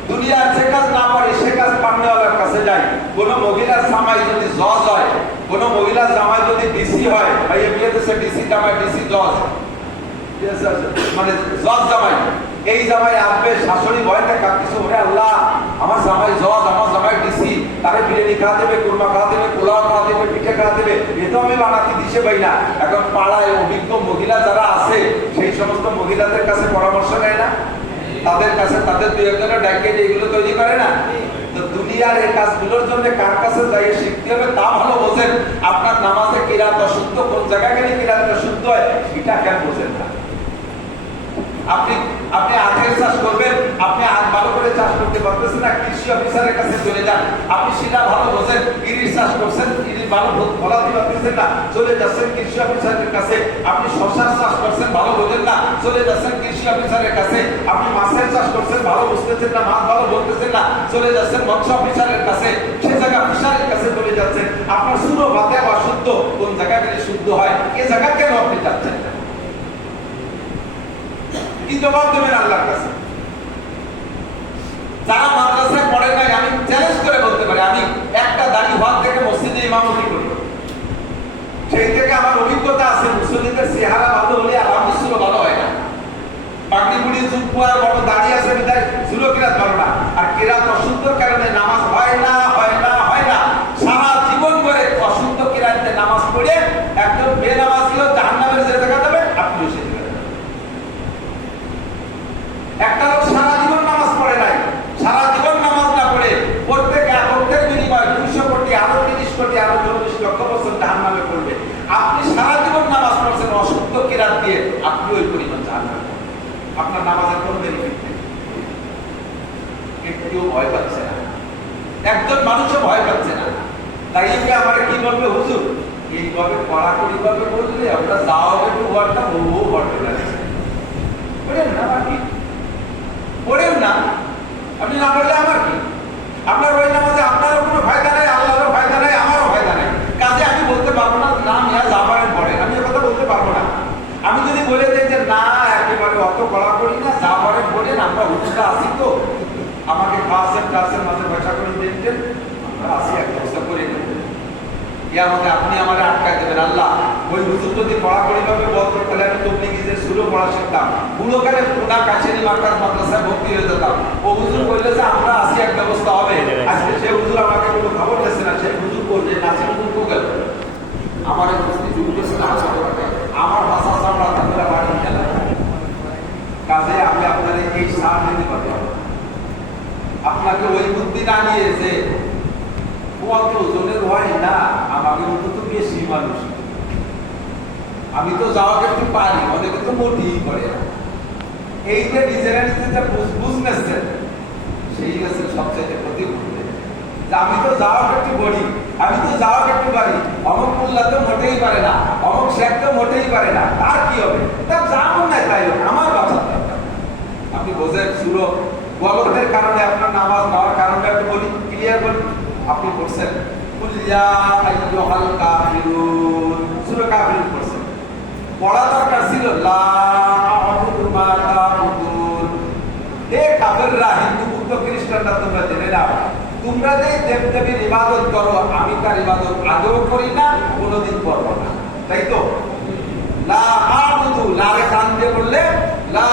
দুনিয়ার যে কাজ না পারি সে কাজ পান্নেওয়ালার কাছে যাই। কোন মহিলার জামাই যদি জজ হয়, কোন মহিলার জামাই যদি ডিসি হয়, ভাই বিয়ে দেশে ডিসি জামাই, ডিসি জজ, মানে জজ জামাই, এই জামাই আসবে, শাশুড়ি ভয়তে কাঁদতেছে, ওরে আল্লাহ আমার জামাই জজ, আমার জামাই ডিসি, তারে বিরিয়ানি খাওয়া দেবে, কুরমা খাওয়া দেবে, পোলাও খাওয়া দেবে, পিঠে খাওয়া দেবে, এ তো আমি বানাতে দিশে পাই না। এখন পাড়ায় অভিজ্ঞ মহিলা যারা আছে, সেই সমস্ত মহিলাদের কাছে পরামর্শ নেয় না, তাদের কাছে তাদের 2-1 ডাকে এগুলো তৈরি করে না। তো দুনিয়ার এই কাজগুলোর জন্য কার কাছে যাই শিখতে হবে তা ভালো বোঝেন। আপনার নামাজে কিরাত অশুদ্ধ, কোন জায়গায় গেলে কিরাত অশুদ্ধ হয় এটা কেন বোঝেন না। আপনি আখের চাষ করবেন, আপনি ভালো করে চাষ করতে পারতেছেন না, কৃষি অফিসারের কাছে চলে যান। আপনি সেটা ভালো বোঝেন, ইলিশ চাষ করছেন, ইলিশ ভালো ফলাতে পারতেছেন না, চলে যাচ্ছেন কৃষি অফিসারের কাছে। আপনি শশার চাষ করছেন, ভালো বোঝেন না, চলে যাচ্ছেন কৃষি অফিসারের কাছে। আপনি মাছের চাষ করছেন, ভালো বুঝতেছেন না, মাছ ভালো বলতেছেন না, চলে যাচ্ছেন মৎস্য অফিসারের কাছে। সে জায়গা ফিশারের কাছে চলে যাচ্ছেন। আপনার শুরু ভাতে অশুদ্ধ, কোন জায়গা গেলে শুদ্ধ হয়, এ জায়গা কেন আপনি যাচ্ছেন? কি জবাব দেবেন আল্লাহর কাছে? যারা মাদ্রাসায় পড়ে নাই, আমি চ্যালেঞ্জ করে বলতে পারি, আমি একটা দাড়ি ভাত থেকে মসজিদে ইমামতি করি, সেই থেকে আমার অভিজ্ঞতা আছে, মুসল্লিদের চেহারা ভালো হলে আলহামদুলিল্লাহ ভালো হয় না। পাগড়ি বুড়ি চুপুয়ার বড় দাড়ি আছে বিদায় জুলো কিরাত ভালো না, আর কিরাত অশুদ্ধর কারণে নামাজ হয় না, হয় না, হয় না। সারা জীবন করে অশুদ্ধ কিরাতে নামাজ পড়ে একজন বেনামাজিও জাহান্নামের যে জায়গা যাবে, আপনিও সেই জায়গা যাবেন। একটা লোক সারা জীবন নামাজ পড়ে নাই, সারা জীবন নামাজ না পড়ে প্রত্যেক অর্থের বিনিময়ে 200 কোটি, আরো 30 কোটি, আরো 40 লক্ষ বছর জাহান্নামে পড়বে। আপনি সারা জীবন নামাজ পড়ছেন অশুদ্ধ কিরাত দিয়ে, আপনি ওই পরিমাণ জাহান্নামে, আপনার নামাজের কোনো বেনিফিট নেই। কেউ ভয় পাচ্ছে না, একজন মানুষও ভয় পাচ্ছে না। তাই আমার কি বলবে, হুজুর এইভাবে কড়াকড়ি ভাবে বললে আমরা যাও একটু ঘরটা বহু ঘটে যাচ্ছে, পড়েন না আমার কি, পড়েন না আপনি না পড়লে আমার কি? আপনার ওই নামাজে আপনারও কোনো ফায়দা নেই, আল্লাহরও ফায়দা নেই, আমারও ফায়দা নেই। কাজে আমি বলতে পারবো না না মিয়া যা পারেন পড়েন, আমি কথা বলতে পারবো না। আমি যদি বলে দিই যে না একেবারে অত কড়াকড়ি না, যা পারেন পড়েন, আমরা হুজুরটা আসি তো, আমাকে ক্লাসের মাঝে পয়সা করে দেখতেন, আমরা আসি এক ব্যবস্থা করে আমাকে আপনি আমার আটকায় দেবেন। আল্লাহ ওই হুজুর যদি পড়াপড়ি ভাবে বলতো, তাহলে আমি তবলিগীদের সুরও পড়া শিখতাম, বুড়োকালে পুনা কাছেরি মার্কাজ মাদ্রাসায় ভর্তি হয়ে যেতাম। ও হুজুর বললে যে আমরা আসি এক ব্যবস্থা হবে, আজকে সে হুজুর আমাকে কোনো খবর দিচ্ছে না, সে হুজুর বলছে নাসির হুজুর কো গেল, আমার উপস্থিতি উঠেছে না, আমার ভাষা চামড়া তাদের বাড়ি খেলা। কাজে আমি আপনাদের এই সার দিতে পারবো, আপনাকে ওই বুদ্ধি না নিয়ে যে কত জনের হয় না, আমাকে মতো তো বেশি মানুষ, আমি তো যাওয়াকে একটু পারি, অনেকে তো মোটেই করে না। এই যে নিজেরা নিজের বুঝনেছেন, সেই গেছে সবচেয়ে ক্ষতি করতে, আমি তো যাওয়াকে একটু বলি, আমি তো যাওয়াকে একটু পারি, অমুক মোল্লা তো মোটেই পারে না, অমুক শেখ তো মোটেই পারে না, তার কি হবে? তার যেমন নাই তাই হোক, আমার বাঁচার দরকার। আপনি বোঝেন সুরো গলতের কারণে আপনার নামাজ নেওয়ার কারণটা একটু বলি, ক্লিয়ার বলি। আপনি পড়ছেন কুল ইয়া আইয়ুহাল কাফিরুন, সূরা কাফিরুন পড়ছেন, পড়া দরকার ছিল লা আ'বুদু মা তা'বুদুন। হে কাফেররা, হিন্দু বুদ্ধ খ্রিস্টানরা, তোমরা জেনে নাও, তোমরা যে দেবদেবীর ইবাদত করো, আমি তার ইবাদত আদৌ করি না, কোনোদিন করবো না, তাই তো? লা আ'বুদু, লারে কান দিয়ে বললে লা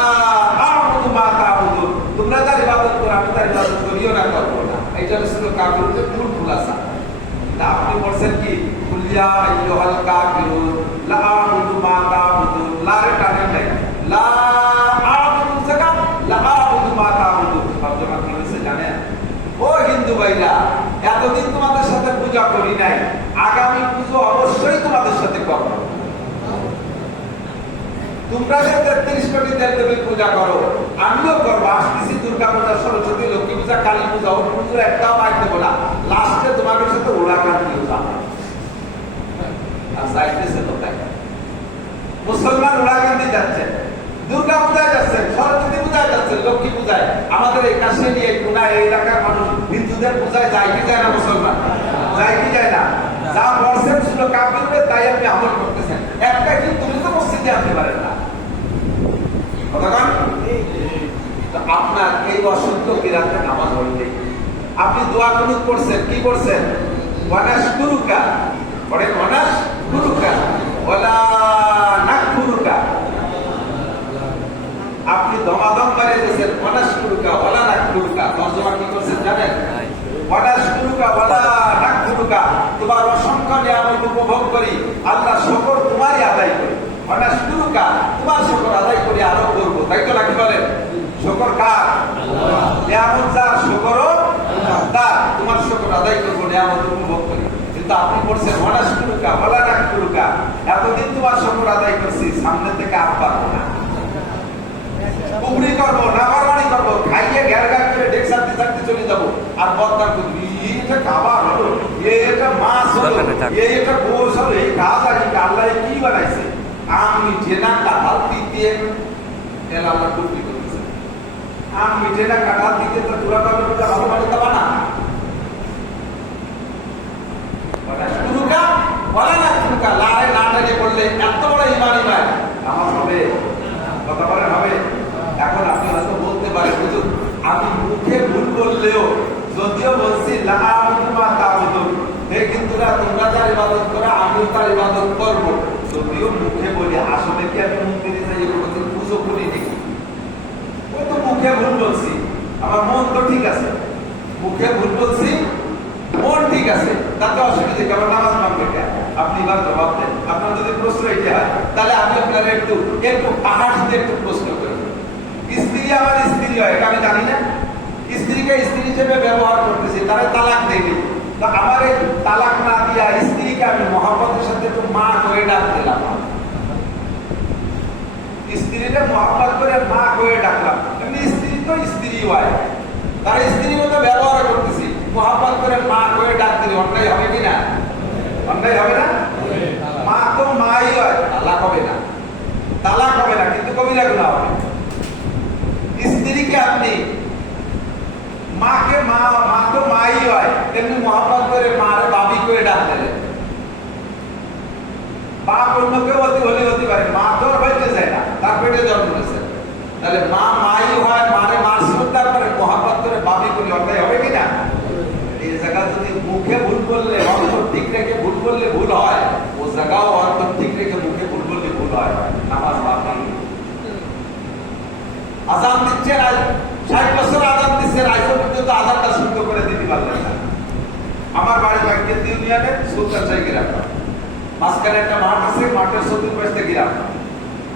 আ'বুদু মা তা'বুদুন, তোমরা তার ইবাদত করো, আমি তার ইবাদত করিও না, করবো না। এটা হচ্ছে কাফিরদের মূল খুলাসা। তা আপনি বলছেন কি কুল ইয়া আইয়ুহাল কাফিরুন লা আ'বুদু মা তা'বুদুন, লারে টানেন নাই, লা আ'বুদু জায়গা লা আ'বুদু মা তা'বুদুন, তর্জমা কি হয়েছে জানেন? ও হিন্দু ভাইরা, এতদিন তোমাদের সাথে পূজা করি নাই, আগামী পুজো অবশ্যই তোমাদের সাথে করব। তোমরা যে 33 কোটি দেবদেবীর পূজা করো, আমিও করবো, আসতেছি দুর্গা পূজা, সরস্বতী, লক্ষ্মী পূজা, কালী পূজা, ও পুজো একটাও বাদ দেবো না। লাস্টে তোমাদের সাথে ওরা কান্তিও যাবে, আর যাইতেছে তো তাই। মুসলমান ওরা কান্তি যাচ্ছে, দুর্গা পূজায় যাচ্ছে, সরস্বতী পূজায় যাচ্ছে, লক্ষ্মী পূজায়। আমাদের এই কাছে নিয়ে কোনা এই এলাকার মানুষ হিন্দুদের পূজায় যায় কি যায় না? মুসলমান যায় কি যায় না? যা বর্ষের ছিল কাফিরদের, তাই আপনি আমল করতেছেন। একটা কিন্তু তুমি তো মসজিদে আনতে পারেন না, আপনার এই অশুদ্ধ কিরাতে নামাজ পড়তে আপনি দোয়া কুনুত করছেন, কি করছেন? ওয়ানাশকুরুকা, পড়েন ওয়ানাশকুরুকা ওয়ালা নাকফুরুকা। আপনি দমাদম করে দিয়েছেন ওয়ানাশকুরুকা ওয়ালা নাকফুরুকা, তরজমা কি করছেন জানেন? ওয়ানাশকুরুকা ওয়ালা নাকফুরুকা, তোমার অসংখ্য নিয়ামত উপভোগ করি, আল্লাহ শুকর তোমারই আদায় করি। ওয়ানাশকুরুকা, তোমার শুকর আদায় করি, আরো করবো, তাই তো নাকি বলেন? শুকর কার? নিয়ামত যার, শুকরও তার। তোমার শুকর আদায় করবো, নিয়ামত উপভোগ করি। কিন্তু আপনি বলছেন ওয়ানাশকুরুকা ওয়ালা নাকফুরুকা, এতদিন তোমার শুকর আদায় করছি, সামনে থেকে আর পারবো না, কুফরি করবো, নাফরমানি করবো, খাইয়ে ঘের ঘের করে ডেকসা আর বদনাম করবি এটা খাবার হলো, এটা মাছ হলো, এটা গোস হলো, এই গাছ আছে আল্লাহ কি বানাইছে? আম মিঠে না কাঁঠাল দিয়ে এর আল্লাহ টুপি করতেছে। আম মিঠে না কাঁঠাল দিতে তো পুরা ভালো ভালো তা বানা শুরুকা বলে না, শুরুকা লাড়ে নাটাকে করলে এত বড় ইমান ইমান আমার হবে, কথা বলেন হবে। এখন আপনি হয়তো বলতে পারেন হুজুর আমি মুখে ভুল করলেও যদিও বলছি হে কিন্তুরা তোমরা যার ইবাদত করো আমিও তার ইবাদত করবো, যদিও মুখে বলি আসলে কি আমি মন্দিরে যাই কোনোদিন পুজো করি নাকি? ও তো মুখে ভুল বলছি, আমার মন তো ঠিক আছে, মুখে ভুল বলছি মন ঠিক আছে, তাতে অসুবিধা কি? আমার নামাজ ভাঙবে কেন? আপনি এবার জবাব দেন। আপনার যদি প্রশ্ন এটা হয় তাহলে আমি আপনার একটু একটু আকাশ দিয়ে একটু প্রশ্ন করি। স্ত্রী আমার স্ত্রী হয় এটা আমি জানি না? স্ত্রীকে স্ত্রী হিসেবে ব্যবহার করতেছি, তারা তালাক দেয়নি, তো আমার এই তালাক না দিয়া স্ত্রীকে আমি মহব্বতের সাথে একটু মা করে ডাক দিলাম, স্ত্রীকে মহব্বত করে মা করে ডাকলাম, এমনি স্ত্রী তো স্ত্রী হয়, তার স্ত্রীর মতো ব্যবহার করতেছি, মহব্বত করে মা করে ডাক দিলে অন্যায় হবে কিনা? অন্যায় হবে না? মা তো মাই হয়, তালাক হবে না, তালাক হবে না, কিন্তু কবিরা গুনাহ হবে। স্ত্রীকে আপনি মাকে মা তো মাই হয়, তেমনি মহব্বত করে মারে বাবি করে ডাক দিলেন। বাপ অন্য কেউ হতে পারে, মা তো আর হইতে যায় না, তার পেটে জন্ম নিয়েছে, তাহলে মা মাই হয়, মারে মার শ্রদ্ধা করে মহব্বত করে বাবি করে অন্যায় হবে কিনা? এই জায়গা যদি মুখে ভুল করলে অন্তর ঠিক রেখে ভুল করলে ভুল হয়, ও জায়গাও অন্তর ঠিক রেখে মুখে ভুল করলে ভুল হয়, নামাজ বাতিল। আজান দিচ্ছে 60 বছর আজান দিচ্ছে, আজ পর্যন্ত আজানটা শুদ্ধ করে দিতে পারলেন না। আমার বাড়ি বাইকের ইউনিয়নে সুলতান শাহী গ্রাম, মাঝখানে একটা মাঠ আছে, মাঠের চতুর্পাশে গ্রাম।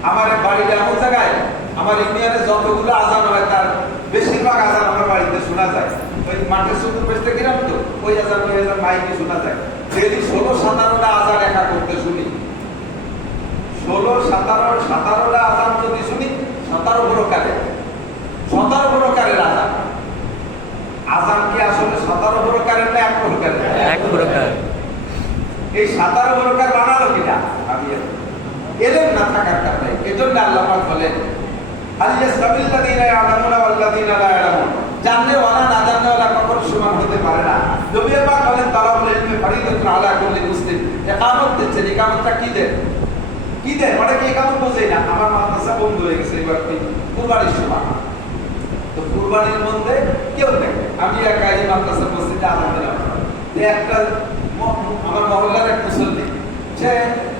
আমার বাড়িটা এমন জায়গায়, আমার ইউনিয়নে যতগুলো আজান হয় তার বেশিরভাগ আজান আমার বাড়িতে শোনা যায়। ওই মাঠের চতুর্পাশে গ্রাম তো ওই আজান মাইকে শোনা যায়। ডেলি 16-17টা আজান একা করতে শুনি, 16-17টা আজান যদি শুনি, 17 প্রকারের 17 প্রকারের আজান। আজান কি আসলে 17 প্রকারের না এক প্রকারের? এক প্রকার। এই 17 প্রকার বানালো কিনা? আমি এলেম না থাকার কারণে। এজন্য আল্লাহ পাক বলেন আল ইয়াসতাবিল্লাযীনা ইয়ালামুনা ওয়াল্লাযীনা লা ইয়ালামুন, জানলে ওয়ালা না জানলে ওয়ালা কখনো সমান হতে পারে না। নবী পাক বলেন তালাবুল ইলমি ফরিদাতুন আলা কুল্লি মুসলিম। ইকামত দিচ্ছেন, ইকামতটা কি দেন? কি দেন? মানে কি ইকামত বোঝেই না। আমার মাদ্রাসা বন্ধ হয়ে গেছে এবার কুরবানির সময়, তো কুরবানির মধ্যে কেউ নেই, আমি একা এই মাদ্রাসা মসজিদে আজান দিলাম। একটা আমার মহল্লার এক মুসল্লি, সে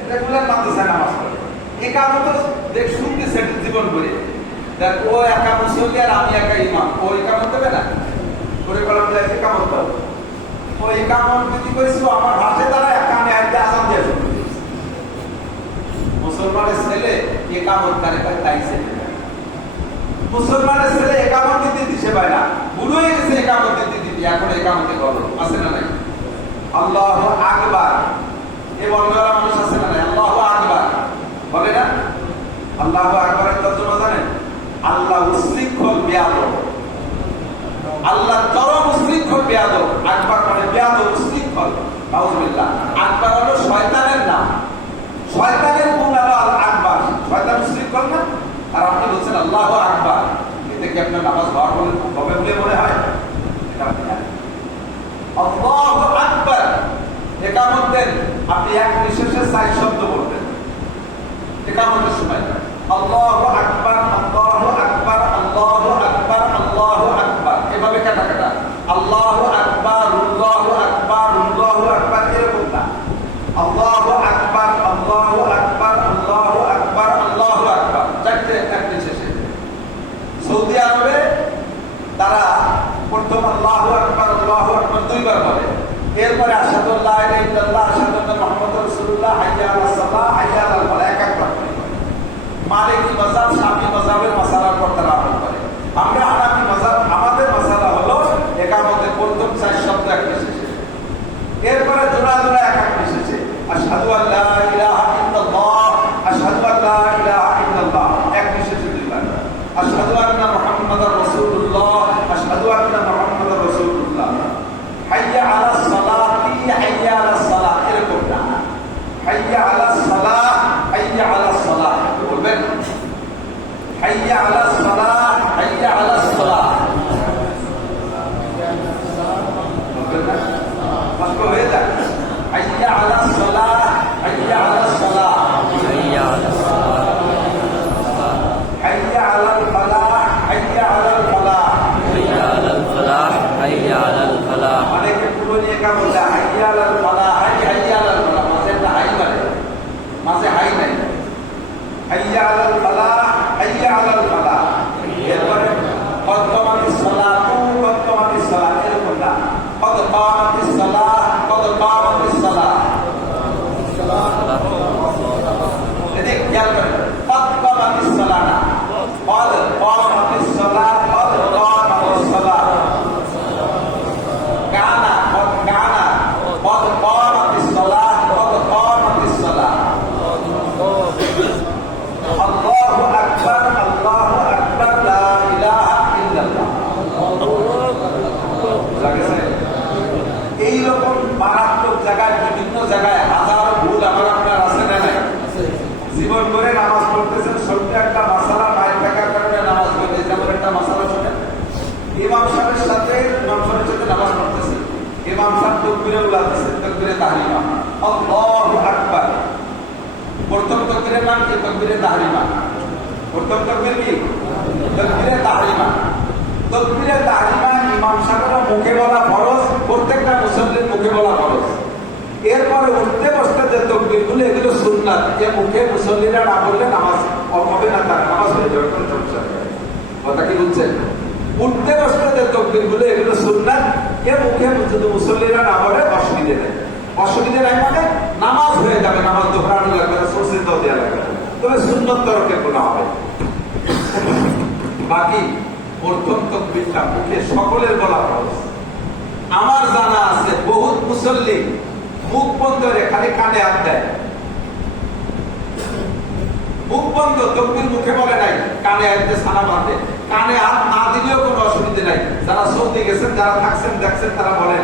রেগুলার মাদ্রাসায় নামাজ পড়ে, ইকামত দেখ শুনতেছে জীবন করে, দেখ ও একা মুসল্লি আর আমি একা ইমাম, ও ইকামত দেবে না? করে বললাম যে ইকামত দাও, ও ইকামত যদি করেছিল আমার হাতে দ্বারা একা আমি একটা আজান দিয়ে শুনতে। মুসলমানের ছেলে ইকামত করে তাইছে, মুসলমানের ছেলে একামত দিতে দিতে পারে না, বুড়ো হয়ে গেছে একামত দিতে, এখন একামতে গল্প আছে না নাই? আল্লাহু আকবার এ বলনেওয়ালা মানুষ আছে না নাই? আল্লাহু আকবার বলে না? আল্লাহু আকবারের তর্জমা জানেন? আল্লাহ উশৃঙ্খল বেয়াদব, আল্লাহ চরম উশৃঙ্খল বেয়াদব। আকবার মানে বেয়াদব, উশৃঙ্খল। নাউজুবিল্লাহ। আকবার হলো শয়তানের নাম, শয়তানের গুণ হলো আল আকবার। শয়তান উশৃঙ্খল না? আর আপনি বলছেন আল্লাহু আকবার, এতে কি আপনার নামাজ হবে বলে মনে হয়? এটা আপনি জানেন। আল্লাহু আকবার ইকামত দেন, আপনি এক নিঃশ্বাসে 4 শব্দ বলবেন ইকামতের সময়। আল্লাহু আকবার, আল্লাহু আকবার, আল্লাহু আকবার, আল্লাহু আকবার, এভাবে কাটা কাটা। আল্লাহু আকবার, আল্লাহু আকবার, আল্লাহু আকবার, এরকম না। আল্লাহু আকবার, আল্লাহু আকবার, আল্লাহু আকবার, আল্লাহু আকবার, 4টে এক নিঃশ্বাসে। সৌদি আরবে তারা প্রথম আল্লাহু আকবার, আল্লাহু আকবার 2 বার বলে, এরপরে আশহাদু আল্লা ইলাহা ইল্লাল্লাহ, আশহাদু আন্না মুহাম্মাদুর রাসূলুল্লাহ, হাইয়া আলাস সালাহ, হাইয়া আলাল ফালাহ একবার করে। মালিকি মাযহাব, শাফি মাযহাবের মাসালার পর তারা আমল করে। আমরা হানাফি মাযহাব, আমাদের মাসালা হলো ইকামতের প্রথম 4 শব্দ এক নিঃশ্বাসে, এরপরে জোড়া জোড়া এক এক নিঃশ্বাসে। আশহাদু আল্লা ইলাহা ইল্লাল্লাহ, আশহাদু আল্লা ইলাহা ইল্লাল্লাহ, এক নিঃশ্বাসে 2 বার। আশহাদু আন্না মুহাম্মাদুর রাসূলুল্লাহ, আশহাদু আন্না মুহাম্মাদুর রাসূলুল্লাহ, হাইয়া আলাস সালাতি হাইয়া আলাস সালাহ এরকম না। হাইয়া আলাস সালাহ হাইয়া আলাস সালাহ বলবেন, হাইয়া আলাস সালাহ হাইয়া আলাস সালাহ বলবেন না, বাক্য হয়ে যায়। হাইয়া আলাস সালাহ হাইয়া আলাস সালাহ حي على الصلاة হাইয়া আলাল ফালাহ হাইয়া আলাল ফালাহ। حي على الفلاح حي على الفلاح অনেকে পুরো নিয়ে কা বলছে হাইয়া আলাল ফালাহ হাইয়া আলাল ফালাহ, মাঝে একটা হাই বলে, মাঝে হাই নাই। হাইয়া আলাল ফালাহ হাইয়া আলাল ফালাহ। এরপরে কদ কামাতিস সালাতু কদ কামাতিস সালাহ এরকম না, কদ কামাতিস সালাহ কদ কামাতিস সালাহ। এদিকে খেয়াল করেন, কদ কামাতিস সালাহ না, কদ কামাতিস সালাহ কদ কামাতিস সালাহ। কানা কদ কানা কদ কামাতিস সালাহ কদ কামাতিস সালাহ। আল্লাহু আকবার আল্লাহু আকবার লা ইলাহা ইল্লাল্লাহ। লাগেছে এইরকম মারাত্মক জায়গায়, বিভিন্ন জায়গায় হাজারো ভুল আমার আপনার আছে না নাই? জীবন করে নামাজ পড়তেছেন, ছোট্ট একটা মাসালা মায়ের টাকার কারণে নামাজ পড়তে, যেমন একটা মাসালা শোনেন, ইমাম সাহেবের সাথে নামাজ পড়তেছেন, ইমাম সাহেব তাকবীরে উলাতেছেন, তাকবীরে তাহরিমা, আল্লাহু আকবার। প্রথম তাকবীরের নাম কি? তাকবীরে তাহরিমা। প্রথম তাকবীর কি? তাকবীরে তাহরিমা। তাকবীরে তাহরিমা ইমাম সাহেবের মুখে বলা ফরজ, প্রত্যেকটা মুসল্লির মুখে বলা ফরজ। এরপরে উঠতে বসতে যে তাকবীরগুলো এগুলো সুন্নাত, এ মুখে মুসল্লিরা না বললে নামাজ হবে না, তার নামাজ হয়ে যাবে, কোনো সমস্যা নেই। কথা কি বুঝছেন? উঠতে বসতে যে তাকবীরগুলো এগুলো সুন্নাত, এ মুখে যদি মুসল্লিরা না বলে অসুবিধে নেই। অসুবিধে নাই মানে নামাজ হয়ে যাবে, নামাজ দোহরানো লাগবে না, সরষেটাও দেওয়া লাগবে না, তবে সুন্নত তরফে গুনাহ হবে। বাকি প্রথম তাকবীরটা মুখে সকলের বলা ফরজ। আমার জানা আছে বহুত মুসল্লি মুখ বন্ধ রে খালি কানে হাত দেয়, মুখ বন্ধ, তাকবীর মুখে বলে নাই, কানে হাত দিয়ে সানা বাঁধে। কানে হাত না দিলেও কোনো অসুবিধা নাই। যারা সৌদি গেছেন, যারা থাকছেন দেখছেন, তারা বলেন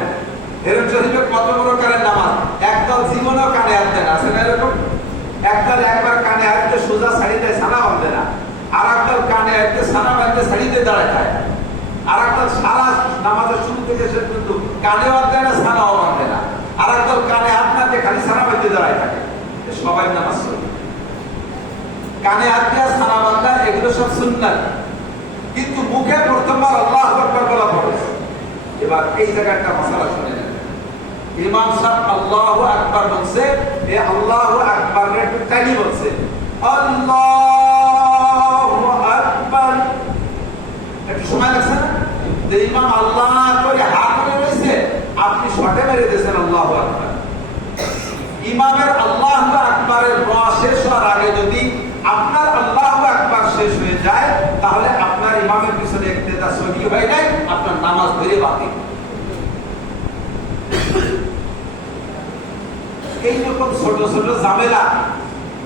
হেরম শরীফে কত বড় কানের নামাজ, একদল জীবনেও কানে হাত দেয় না, আছে না এরকম? একদল একবার কানে হাত দিয়ে সোজা ছাড়ি দেয়, সানা বাঁধে না। আর একদল কানে হাত দিয়ে সানা বাঁধতে ছাড়ি দিয়ে দাঁড়ায় থাকে। আর একদল সারা নামাজের শুরু থেকে শেষ পর্যন্ত কানে হাত দেয় না, সানাও বাঁধে না। আর একদল কানে হাত না দিয়ে খালি সানা বাঁধতে দাঁড়ায় থাকে। সবাই নামাজ পড়ে কানে হাত দিয়ে সানা বাঁধা, এগুলো সব সুন্নাত, কিন্তু মুখে প্রথমবার আল্লাহু আকবার বলা ফরজ। এবার এই জায়গায় একটা মাসালা শুনে নেন। ইমাম সাহেব আল্লাহু আকবার বলছে, এই আল্লাহু আকবার একটু টাইনি বলছে, আল্লাহু আকবার, একটু সময় লাগছে না? যে ইমাম আল্লাহ করে হাত করে রয়েছে, আপনি শটে মেরে দিয়েছেন আল্লাহু আকবার। ইমামের আল্লাহু আকবারের র শেষ হওয়ার আগে যদি আপনার আল্লাহু আকবার শেষ হয়ে যায়, তাহলে আপনার ইমামের পিছনে ইক্তেদা সহি হয়ে যায়, আপনার নামাজ ধরে বাতিল। এইরকম ছোট ছোট ঝামেলা,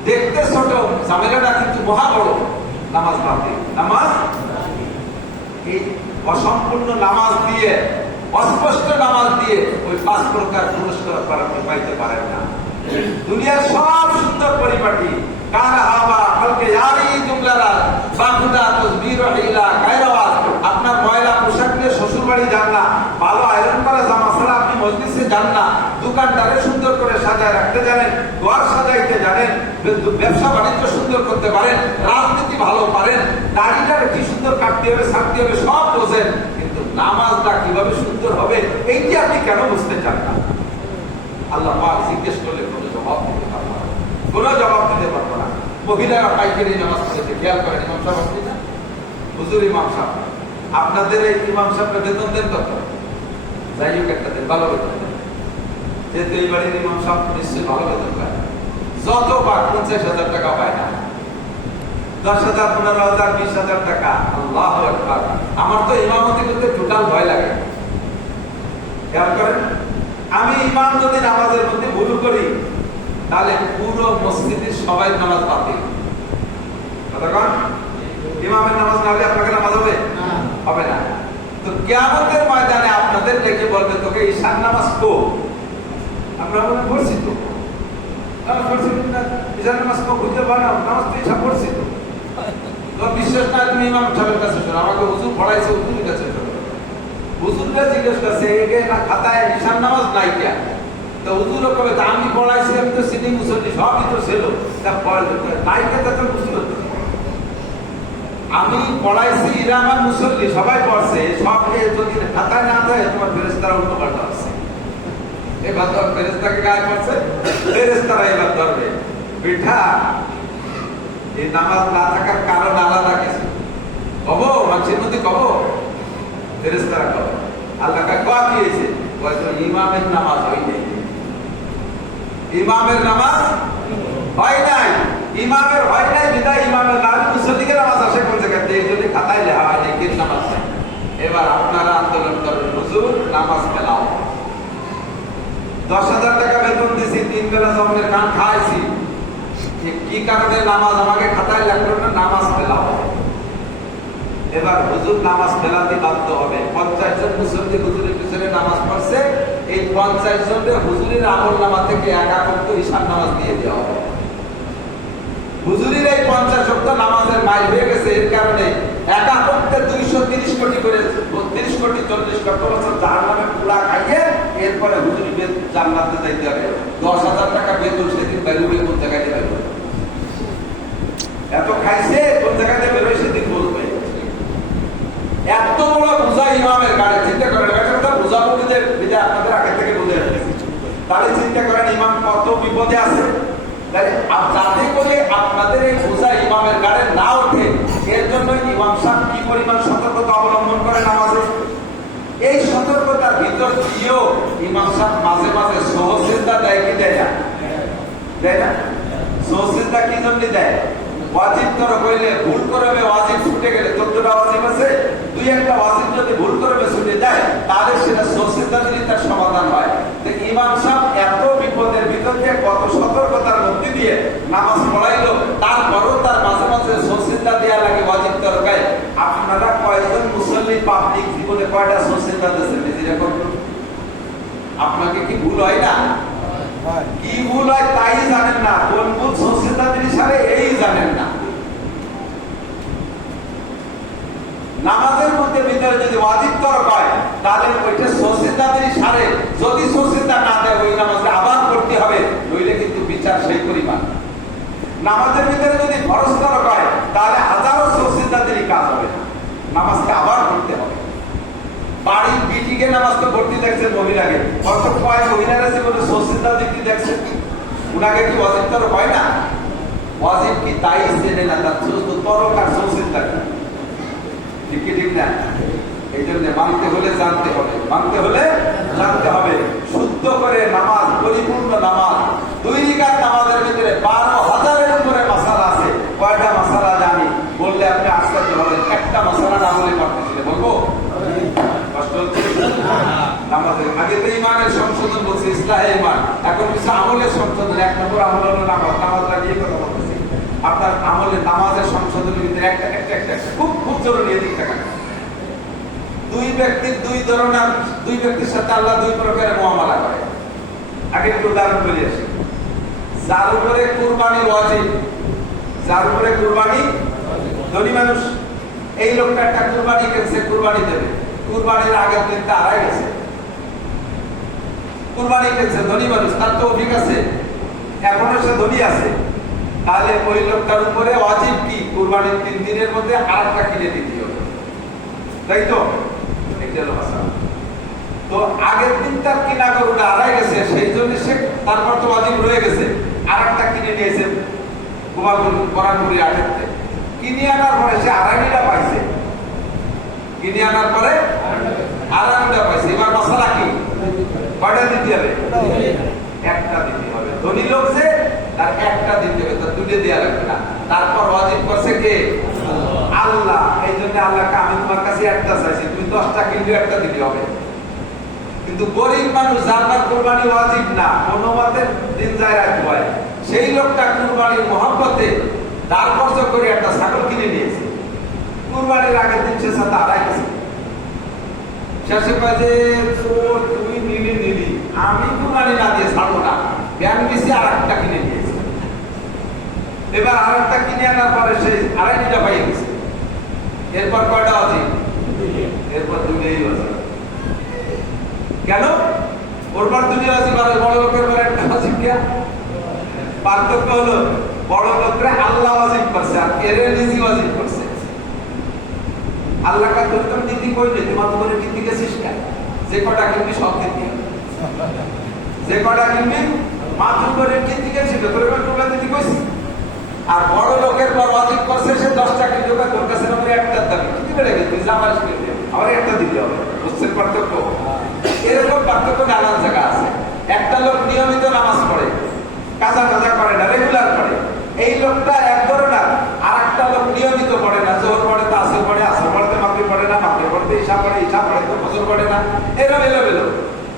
দেখতে ছোট, ঝামেলাটা কিন্তু মহা বড়, নামাজ বাতিল। নামাজ এই অসম্পূর্ণ নামাজ দিয়ে, অস্পষ্ট নামাজ দিয়ে ওই 5 প্রকার পুরস্কার আপনি পাইতে পারেন না। দুনিয়ার সব সুন্দর পরিপাটি, কারা হাওয়া কালকে ইয়ারি জুমলারা বাংলা তসবির হিলা কায়রাওয়াত, আপনার ময়লা পোশাক দিয়ে শ্বশুর বাড়ি যান না, ভালো আয়রন করা জামা ছাড়া আপনি মজলিসে যান না, দোকানদারে সুন্দর করে সাজায় রাখতে জানেন, ঘর সাজাইতে জানেন, ব্যবসা বাণিজ্য সুন্দর করতে পারেন, রাজনীতি ভালো পারেন, দাড়িটা কি সুন্দর কাটতে হবে ছাড়তে হবে সব বোঝেন, কিন্তু নামাজটা কিভাবে সুন্দর হবে এইটি আপনি কেন বুঝতে চান না? আল্লাহ পাক জিজ্ঞেস করলে কোনো জবাব দিতে পারবো না, কোনো জবাব দিতে পারবো না। মহিলারা পাইকারি নামাজ পড়েছে, খেয়াল করেন, ইমাম সাহেব আপনি না, হুজুর ইমাম সাহেব, আপনাদের এই ইমাম সাহেবকে বেতন দেন কত? যাই হোক একটা দেন, ভালো বেতন দেন, যেহেতু এই বাড়ির ইমাম সাহেব নিশ্চয়ই ভালো বেতন পায়, যত পাক 50,000 টাকা পায় না, 10,000, 15,000, 20,000 টাকা। আল্লাহু আকবার। আমার তো ইমামতি করতে টোটাল ভয় লাগে। খেয়াল করেন, আমি ইমাম যদি নামাজের মধ্যে ভুল করি, তাহলে পুরো মসজিদের সবাই নামাজ বাতিল। কতক্ষণ ইমামের নামাজ না হলে আপনাকে নামাজ হবে? হবে না। তো কিয়ামতের ময়দানে আপনাদের আপনাদের দেখে বলবে তোকে ঈশান নামাজ কো, আমরা মনে করছি তো ঈশান নামাজ কো বুঝতে পারলাম, নামাজ তো ঈশা পড়ছি তো। তো বিশ্বাস না তুমি ইমাম সাহেবের কাছে শোনো, আমাকে হুজুর পড়াইছে, হুজুরের কাছে শোনো। হুজুরটা জিজ্ঞেস করছে এগে না খাতায় ঈশান নামাজ নাই কিয়া? তো হুজুর কবে আমি পড়াইছি, আমি তো সিটি মুসল্লি সবই তো ছিল, তা নাই কে তো হুজুর আমি পড়াইছি, এরা আমার মুসল্লি সবাই পড়ছে, সব যদি খাতায় না থাকে তোমার ফেরেশতারা উল্টো পাল্টা আছে। এবার তো ফেরেশতাকে গায়ে পড়ছে, ফেরেশতারা এবার ধরবে পিঠা। এই নামাজ না থাকার কারণ আলাদা কিছু কব, মানুষের মধ্যে কব, ফেরেশতারা কব। আল্লাহ কয়া কি হয়েছে? ইমামের নামাজ হয় নাই, ইমামের নামাজ হয় নাই, ইমামের হয় নাই বিদায় ইমামের নাম মুসল্লিকে নামাজ আসে কোন জায়গাতে? এই জন্য খাতায় লেখা হয় নাই কির নামাজ নাই। এবার আপনারা আন্দোলন করেন, হুজুর নামাজ পেলাও, 10,000 টাকা বেতন দিছি, 3 বেলা জমের গান খাইছি, কি কারণে নামাজ আমাকে খাতায় লাগলো না? নামাজ পেলাও। এবার হুজুর নামাজ ফেলাতে বাধ্য হবে। 50 জন মুসল্লি হুজুরের পিছনে নামাজ পড়ছে, এই 50 জনের হুজুরের আমল নামা থেকে এক ওয়াক্ত ঈশান নামাজ দিয়ে দেওয়া হবে। হুজুরের এই 50 ওয়াক্ত নামাজের মাইল হয়ে গেছে, এর কারণে এক ওয়াক্তে 230 কোটি করে 30 কোটি 40 লক্ষ বছর জাহান্নামে পুরা খাইয়ে এরপরে হুজুরি জান্নাতে যাইতে হবে। 10,000 টাকা বেতন সেদিন বেরোবে কোন জায়গায় বেরোবে? এত খাইছে কোন জায়গাতে বেরোয় সেদিন বলবে। এত বড় বোঝা ইমামের গাড়ি, চিন্তা করেন একটা বোঝা বুঝিদের বিদে আপনাদের আগে থেকে বুঝে আসছে, তাহলে চিন্তা করেন ইমাম কত বিপদে আছে। যাতে করে আপনাদের এই বোঝা ইমামের গাড়ি না ওঠে, এর জন্য ইমাম সাহেব কি পরিমাণ সতর্কতা অবলম্বন করে নামাজে। এই সতর্কতার ভিতর দিয়েও ইমাম সাহেব মাঝে মাঝে সহজতা দেয় কি দেয় না? দেয় না? সহজতা কি জন্য দেয়? ওয়াজিব তর কইলে ভুল করবে, ওয়াজিব ছুটে গেলে 14টা ওয়াজিব আছে, 2-1টা ওয়াজিব যদি ভুল করবে ছুটে যায়, তাহলে সেটা সহজতা দিলে তার সমাধান হয়। তো ইমাম সাহেব এত বিপদের ভিতর দিয়ে কত সতর্কতার মধ্যে দিয়ে নামাজ পড়াইলো, তারপরও তার মাঝে মাঝে সহজতা দেওয়া লাগে ওয়াজিব তর গায়ে। আপনারা কয়জন মুসল্লি পাবলিক জীবনে কয়টা সহজতা দিয়েছেন নিজেরা করুন? আপনাকে কি ভুল হয় না? কি ভুল হয় তাই জানেন না, কোন ভুল সহজতা জিনিস আরে এই জানেন না। নামাজের মধ্যে ভিতরে যদি ওয়াজিব তরক হয়, তাহলে ওইটা সহজতা জিনিস আরে যদি সহজতা না দেয় ওই নামাজটা আবার করতে হবে, নইলে কিন্তু বিচার সেই পরিমাণ। নামাজের ভিতরে যদি ফরজ তরক হয়, তাহলে হাজারো সহজতা জিনিস কাজ হবে না, নামাজকে আবার করতে হবে। বাড়ির বিটিকে নামাজ তো ভর্তি দেখছেন মহিলাকে, কত কয় মহিলারা জীবনে সহজতা দিকে দেখছেন, উনাকে কি ওয়াজিব তরক হয় না? ওয়াজিব কি তাই জেনে না, তার তরক আর সহজতা ঠিক কি ঠিক না? এই জন্য মানতে হলে জানতে হবে, মানতে হলে জানতে হবে। শুদ্ধ করে নামাজ, পরিপূর্ণ নামাজ, 2 রাকাত নামাজের ভিতরে 12,000-এর উপরে মাসালা আছে। কয়টা মাসালা জানি বললে আপনি আশ্চর্য হবেন। একটা মাসালা না বলে পারতেছিলেন, বলবো? কষ্ট হচ্ছে? নামাজের আগে তো ইমানের সংশোধন বলছে, ইসলাহে ইমান, এখন কিছু আমলের সংশোধন। 1 নম্বর আমল হলো নামাজ, নামাজ লাগিয়ে কথা বলতেছি। আপনার আমলের নামাজের সংশোধনের ভিতরে একটা খুব খুব জরুরি এদিক টাকা। 2 ব্যক্তির সাথে আল্লাহ 2 প্রকারের মুআমালা করে। আগে একটু উদাহরণ বলে আসি। যার উপরে কুরবানি ওয়াজিব, যার উপরে কুরবানি, ধনী মানুষ, এই লোকটা একটা কুরবানি কিনছে, কুরবানি দেবে, কুরবানির আগের দিন তা হারাই গেছে। কুরবানি কিনছে ধনী মানুষ, তার তো অভিজ্ঞ আছে, এখনো সে ধনী আছে, তাহলে ওই লোকটার উপরে ওয়াজিব কি? কুরবানির 3 দিনের মধ্যে আরেকটা কিনে দিতে হবে, তাই তো? এটা হলো মাসালা। তো আগের দিন তার কিনা গরুটা হারাই গেছে, সেই জন্য সে তারপর তো ওয়াজিব রয়ে গেছে, আরেকটা কিনে নিয়েছে কোরআনপুরি আঠাতে। কিনে আনার পরে সে আড়াইটা পাইছে, কিনে আনার পরে আড়াইটা পাইছে। এবার মাসালা কি? কয়টা দিতে হবে? একটা দিতে হবে। ধনী লোক যে তার একটা দিতে হবে, তার 2টে দেওয়া লাগবে না। তারপর ওয়াজিব করছে কে? আল্লাহ। এই জন্য আল্লাহকে আমি তোমার কাছে একটা চাইছি, তুমি 10টা কিনলে একটা দিতে হবে। কিন্তু গরিব মানুষ যার কুরবানি ওয়াজিব না, কোনো মতে দিন যায় রাখতে হয়, সেই লোকটা কুরবানির মহব্বতে দান খরচ করে একটা ছাগল কিনে নিয়েছে, কুরবানির আগের দিন সে সাথে হারাই গেছে। শেষে কয় যে চোর তুই নিলি আমি কুরবানি না দিয়ে ছাড়বো না, ব্যাংক দিছি আর একটা কিনে নিয়েছে। এবার আর একটা কিনে আনার পরে সে আড়াইটা পাইয়ে গেছে। এরপর কয়টা আছে? এরপর দুইটাই আছে। কেন? ওরপর দুনিয়া আছে, বড় লোকের পরে একটা আছে। পার্থক্য হলো বড় লোকরা আল্লাহ ওয়াজিব করছে আর এরে রিজি ওয়াজিব করছে। আল্লাহ কা তোর নীতি কইলে তোমার তোমার নীতি কে শিক্ষা যে কটা কিনবি সব নীতি, যে কটা কিনবি মাত্র করে নীতি কে শিক্ষা তোর তোমরা নীতি কইছি। আর বড় লোকের পর ওয়াজিব করছে সে 10টা কিনবে, তোর কাছে আমরা একটা দাবি কি বেড়ে গেছে, তুই জামার কিনবি আবার একটা দিতে হবে। বুঝছেন পার্থক্য? এরকম পার্থক্য নানান জায়গা আছে। একটা লোক নিয়মিত নামাজ পড়ে, কাজা কাজা করে না, রেগুলার করে, এই লোকটা এক ধরনের। আর একটা লোক নিয়মিত পড়ে না, জোহর পড়ে তো আসর পড়ে, আসর পড়তে মাগরিব পড়ে না, মাগরিব পড়তে ঈশা পড়ে, ঈশা পড়ে তো ফজর পড়ে না, এরকম এলোমেলো।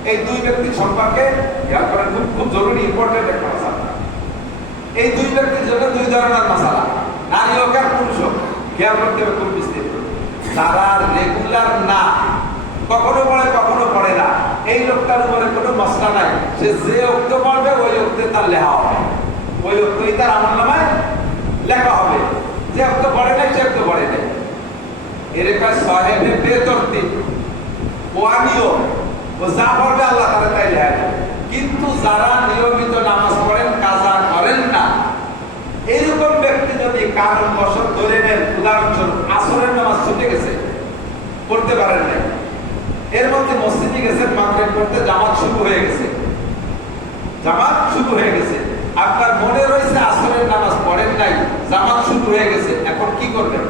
এই দুই ব্যক্তির সম্পর্কে খেয়াল করেন, খুব খুব জরুরি ইম্পর্টেন্ট একটা মাসালা। এই দুই ব্যক্তির জন্য দুই ধরনের মাসালা, নারী হোক আর পুরুষ হোক, খেয়াল করতে হবে খুব বিস্তৃত। যারা রেগুলার না, কখনো পড়ে কখনো পড়ে না, এই লোকটার উপরে কোনো মশলা নাই। সে যে অক্ত পড়বে ওই অক্তে তার লেখা হবে, ওই অক্তই তার আমলনামায় লেখা হবে। যে অক্ত পড়ে নাই সে অক্ত পড়ে নাই। এরকম সাহেবে বেতরতিব ওয়ানিও ও যা পড়বে আল্লাহ তাআলা তাই লেখা। কিন্তু যারা নিয়মিত নামাজ পড়েন, কাজা করেন না, এইরকম ব্যক্তি যদি কারণবশত ধরে নেন, উদাহরণস্বরূপ আসরের নামাজ ছুটে গেছে, পড়তে পারেন নাই, এর মধ্যে মসজিদে গেছেন মাগরিব পড়তে, জামাত শুরু হয়ে গেছে, জামাত শুরু হয়ে গেছে, আপনার মনে রয়েছে আসরের নামাজ পড়েন নাই, জামাত শুরু হয়ে গেছে, এখন কি করবেন?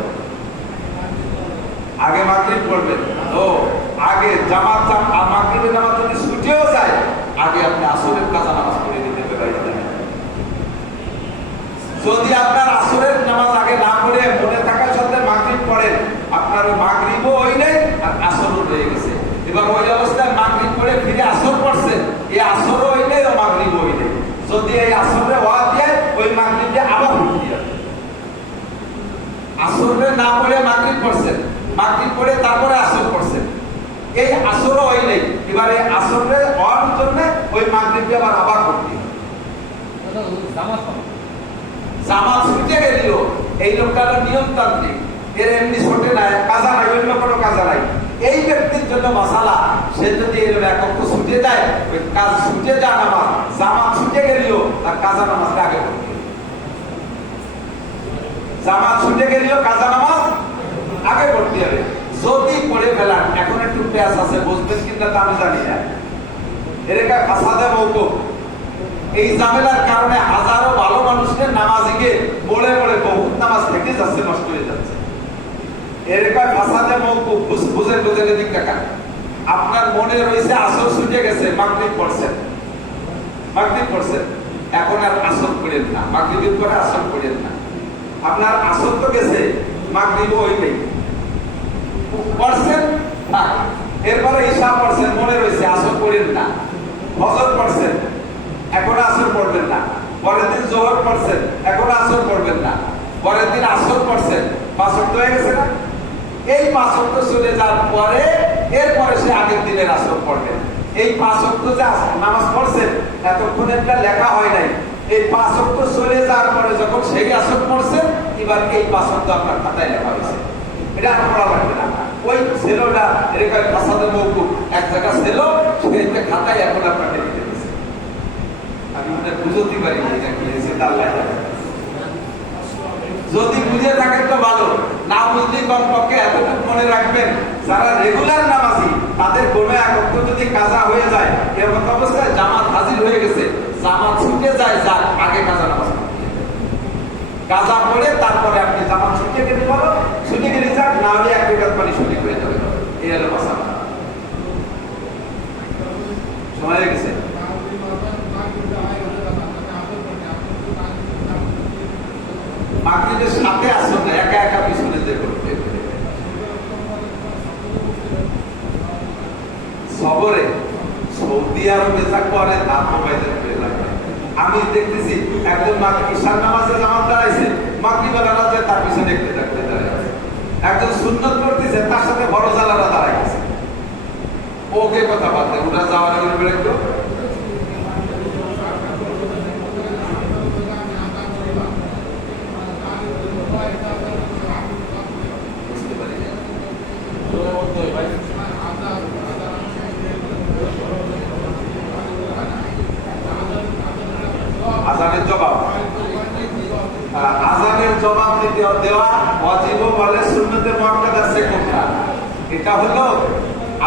আগে মাগরিব পড়বেন। ও আগে জামাত মাগরিবের নামাজ যদি ছুটেও যায়, আগে আপনি আসরের কাজা নামাজ পড়ে নিতে পারেন। যদি আপনার আসরের নামাজ আগে না পড়ে মনে থাকার সাথে মাগরিব পড়েন, আপনার মাগরিবও হই নাই আর আসরও রয়ে গেছে। এবার ওই অবস্থায় মাগরিব পড়ে ফিরে আসর পড়ছেন, এই আসরও হই নাই ও মাগরিবও হই নাই। যদি এই আসরে ওয়া দিয়ে ওই মাগরিবে আবার উঠে যাবে। আসরে না পড়ে মাগরিব পড়ছেন, মাগরিব পড়ে তারপরে আসর পড়ছেন, এই আসরও হই নাই। এবারে আসরে হওয়ার জন্য ওই মাগরিবে আবার করতে হবে। জামাত ছুটে গেল, এই লোকটা নিয়মতান্ত্রিক, এর এমনি ছোটে নাই, কাজা নাই, অন্য কোনো কাজা নাই। এই ব্যক্তির জন্য মাসালা, সে যদি এরকম একক ছুটে যায়, ওই কাজ ছুটে যায় নামাজ, জামাত ছুটে গেল, তার কাজা নামাজটা আগে পড়তে হবে। জামাত ছুটে গেল, কাজা নামাজ আগে পড়তে হবে। যদি পড়ে ফেলান, এখন একটু পেঁয়াজ আছে, বুঝবেন কিনা তা আমি জানি না, এরকম ফাসাদে মওকুফ। এই ঝামেলার কারণে হাজারো ভালো মানুষকে নামাজিকে বলে বলে বহুত নামাজ থেকে যাচ্ছে, নষ্ট হয়ে যাচ্ছে। এরকম ফাসাদে মওকুফ, বুঝে বুঝে দিক টাকা। আপনার মনে রয়েছে আসর ছুটে গেছে, মাগরিব পড়ছেন, মাগরিব পড়ছেন, এখন আর আসর পড়েন না, মাগরিবের পরে আসর পড়েন না। আপনার আসর তো গেছে, মাগরিব ওই নেই, পড়ছেন না, এরপরে ঈশা পড়ছেন, মনে রয়েছে আসর পড়েন না, ফজর পড়ছেন, এখন আসর পড়বেন না, পরের দিন জোহর পড়ছেন, এখন আসর পড়বেন না, পরের দিন আসর পড়ছেন, 5 ওয়াক্ত হয়ে গেছে না? এই 5 ওয়াক্ত চলে যাওয়ার পরে এরপরে সে আগের দিনের আসর পড়বেন। এই 5 ওয়াক্ত যে নামাজ পড়ছেন, এতক্ষণ একটা লেখা হয় নাই, এই 5 ওয়াক্ত চলে যাওয়ার পরে যখন সেই আসর পড়ছেন, এবার এই 5 ওয়াক্ত আপনার খাতায় লেখা হয়েছে, এটা আর পড়া লাগবে না। ওই ছেলেটা এরকম ফাসাদে মওকুফ এক জায়গা ছিল, সেই খাতায় এখন আপনার লিখে দিয়েছে। আমি মনে বুঝতে পারি যদি বুঝে থাকেন তো ভালো, না বুঝলে কমপক্ষে এতটুকু মনে রাখবেন, যারা রেগুলার নামাজি তাদের কোনো এক অক্ত যদি কাজা হয়ে যায়, এমন অবস্থায় জামাত হাজির হয়ে গেছে, জামাত ছুটে যায়, যাক আগে কাজা নামাজ কাজা পড়ে তারপরে আপনি জামাত ছুটে গেলে বলো, ছুটে গেলে যাক, না হলে 1 বিঘাত পানি ছুটি করে যাবে। এই হলো কথা। সময় হয়ে গেছে। মাগরিবের সাথে আসর না, একা একা পিছনে যে করতে সবরে সৌদি আরবে যা করে তার মোবাইলে লাগে। আমি দেখতেছি একজন ঈশার নামাজে জামাত দাঁড়াইছে, মাগরিবের নামাজে তার পিছনে একটু দাঁড়াইছে, একজন সুন্নত করতেছে, তার সাথে বড় জালারা দাঁড়াই গেছে। ওকে কথা বলতে ওটা যাওয়ার ব্যাপারে একটু বুঝতে পারি না। আজানের জবাব আজানের জবাব দিতে দেওয়া ওয়াজিব বলে সুন্নতে মুআক্কাদা আছে কোনটা? এটা হলো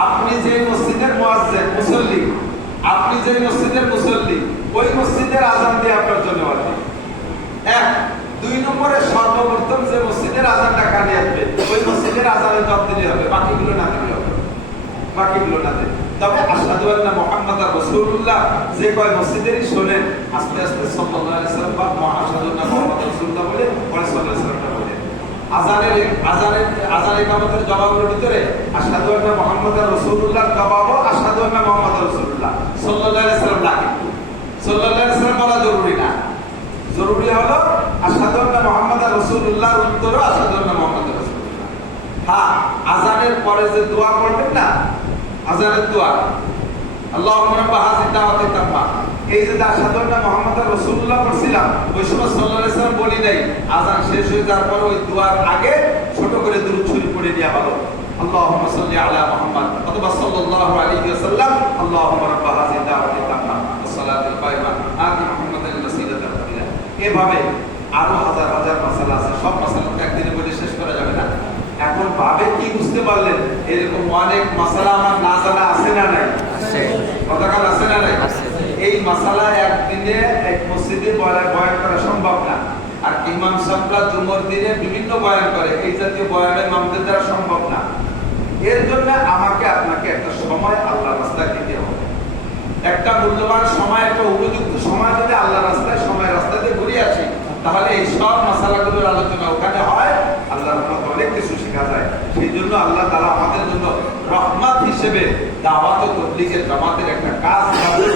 আপনি যে মসজিদের মুয়াজ্জিন মুসল্লি, আপনি যে মসজিদের মুসল্লি, ওই মসজিদের আজান দিয়ে আপনার জন্য ওয়াজিব। এক, দুই নম্বরে সর্বপ্রথম যে মসজিদের আজানটা কানে আসবে ওই মসজিদের আজানের জবাব দিলে হবে, বাকিগুলো না দিলে হবে, বাকিগুলো না দিলে। তবে আশহাদু আন্না মুহাম্মাদার রাসূলুল্লাহ যে কয় মসজিদেরই শোনেন আস্তে আস্তে সাল্লাল্লাহু আলাইহি ওয়াসাল্লাম বা আশহাদু আন্না মুহাম্মাদার রাসূলুল্লাহ বলে পরে সাল্লাল্লাহু আলাইহি ওয়াসাল্লাম বলে আজানের ইকামতের জবাবের ভিতরে আশহাদু আন্না মুহাম্মাদার রাসূলুল্লাহ জবাবও আশহাদু আন্না মুহাম্মাদার রাসূলুল্লাহ সাল্লাল্লাহু আলাইহি ওয়াসাল্লাম লাগে। সাল্লাল্লাহু আলাইহি ওয়াসাল্লাম বলা জরুরি না, জরুরি হলো আশহাদু আন্না মুহাম্মাদার রাসূলুল্লাহর উত্তরও আশহাদু আন্না মুহাম্মাদার রাসূলুল্লাহ। হ্যাঁ, আজানের পরে যে দোয়া করবেন না, আজানের দোয়া আল্লাহুম্মা রাব্বা হাযিহি দাওয়াতি তাম্মা, এই যে আশহাদু আন্না মুহাম্মাদার রাসূলুল্লাহ পড়ছিলাম ওই সময় সাল্লাল্লাহু আলাইহি ওয়াসাল্লাম বলি নাই, আজান শেষ হয়ে যাওয়ার পর ওই দোয়ার আগে ছোট করে দুরূদ শরীফ পড়ে নেওয়া ভালো। আল্লাহুম্মা সাল্লি আলা মুহাম্মাদ অথবা সাল্লাল্লাহু আলাইহি ওয়াসাল্লাম আল্লাহুম্মা রাব্বা হাযিহি দাওয়াতি তাম্মা ওয়াস সালাতুল কায়মা আতি মুহাম্মাদাল ওয়াসিলাতাল ফাদিলা। এভাবে আরো হাজার হাজার মাসালা আছে, সব মাসালা একদিনে বলে শেষ করা যাবে না। এখন ভাবে কি বুঝতে পারলেন? এরকম অনেক মাসালা আমার না জানা আছে না নাই? আছে। কতকাল আছে না নাই? আছে। এই মাসালা একদিনে এক মসজিদে বয়ান করা সম্ভব না। আর ইমাম সাহেবরা জুমার দিনে বিভিন্ন বয়ান করে, এই জাতীয় বয়ান ইমামদের দ্বারা সম্ভব না। এর জন্য আমাকে আপনাকে একটা সময় আল্লাহর রাস্তায় দিতে হবে, একটা মূল্যবান সময়, একটা উপযুক্ত সময় যদি আল্লাহর রাস্তায় সময় রাস্তাতে ঘুরে আসি তাহলে এই সব মাসালাগুলোর আলোচনা ওখানে হয়, আল্লাহর রহমতে অনেক কিছু শেখা যায়। সেই জন্য আল্লাহ তাআলা আমাদের জন্য রহমত হিসেবে দাওয়াত ও তাবলীগের জামাতের একটা কাজ আমাদের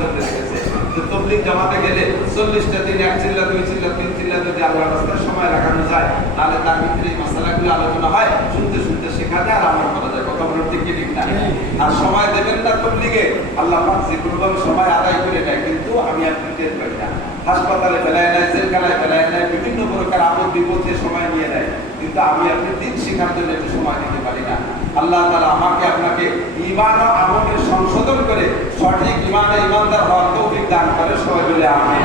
জন্য রেখেছে। যে তাবলীগ জামাতে গেলে 40টা দিন এক চিল্লা দুই চিল্লা তিন চিল্লা যদি আল্লাহর রাস্তায় সময় লাগানো যায় তাহলে তার ভিতরে এই মাসালাগুলো আলোচনা হয়, শুনতে শুনতে শেখা যায় আর আমল করা যায়। কথা বলার ঠিক ঠিক না? আর সময় দেবেন না তাবলীগে, আল্লাহ পাক যে কোনোভাবে সময় আদায় করে নেয়, কিন্তু আমি আপনি টের পাই না। হাসপাতালে ফেলায় নেয়, জেলখানায় ফেলায় নেয়, বিভিন্ন প্রকার আপদ বিপদে সময় নিয়ে নেয়, কিন্তু আমি আপনি দিন শেখার জন্য একটু সময় দিতে পারি না। আল্লাহ তাআলা আমাকে আপনাকে ঈমান ও আমলের সংশোধন করে সঠিক ঈমানে ঈমানদার হওয়ার তৌফিক দান করে। সবাই বলে আমিন।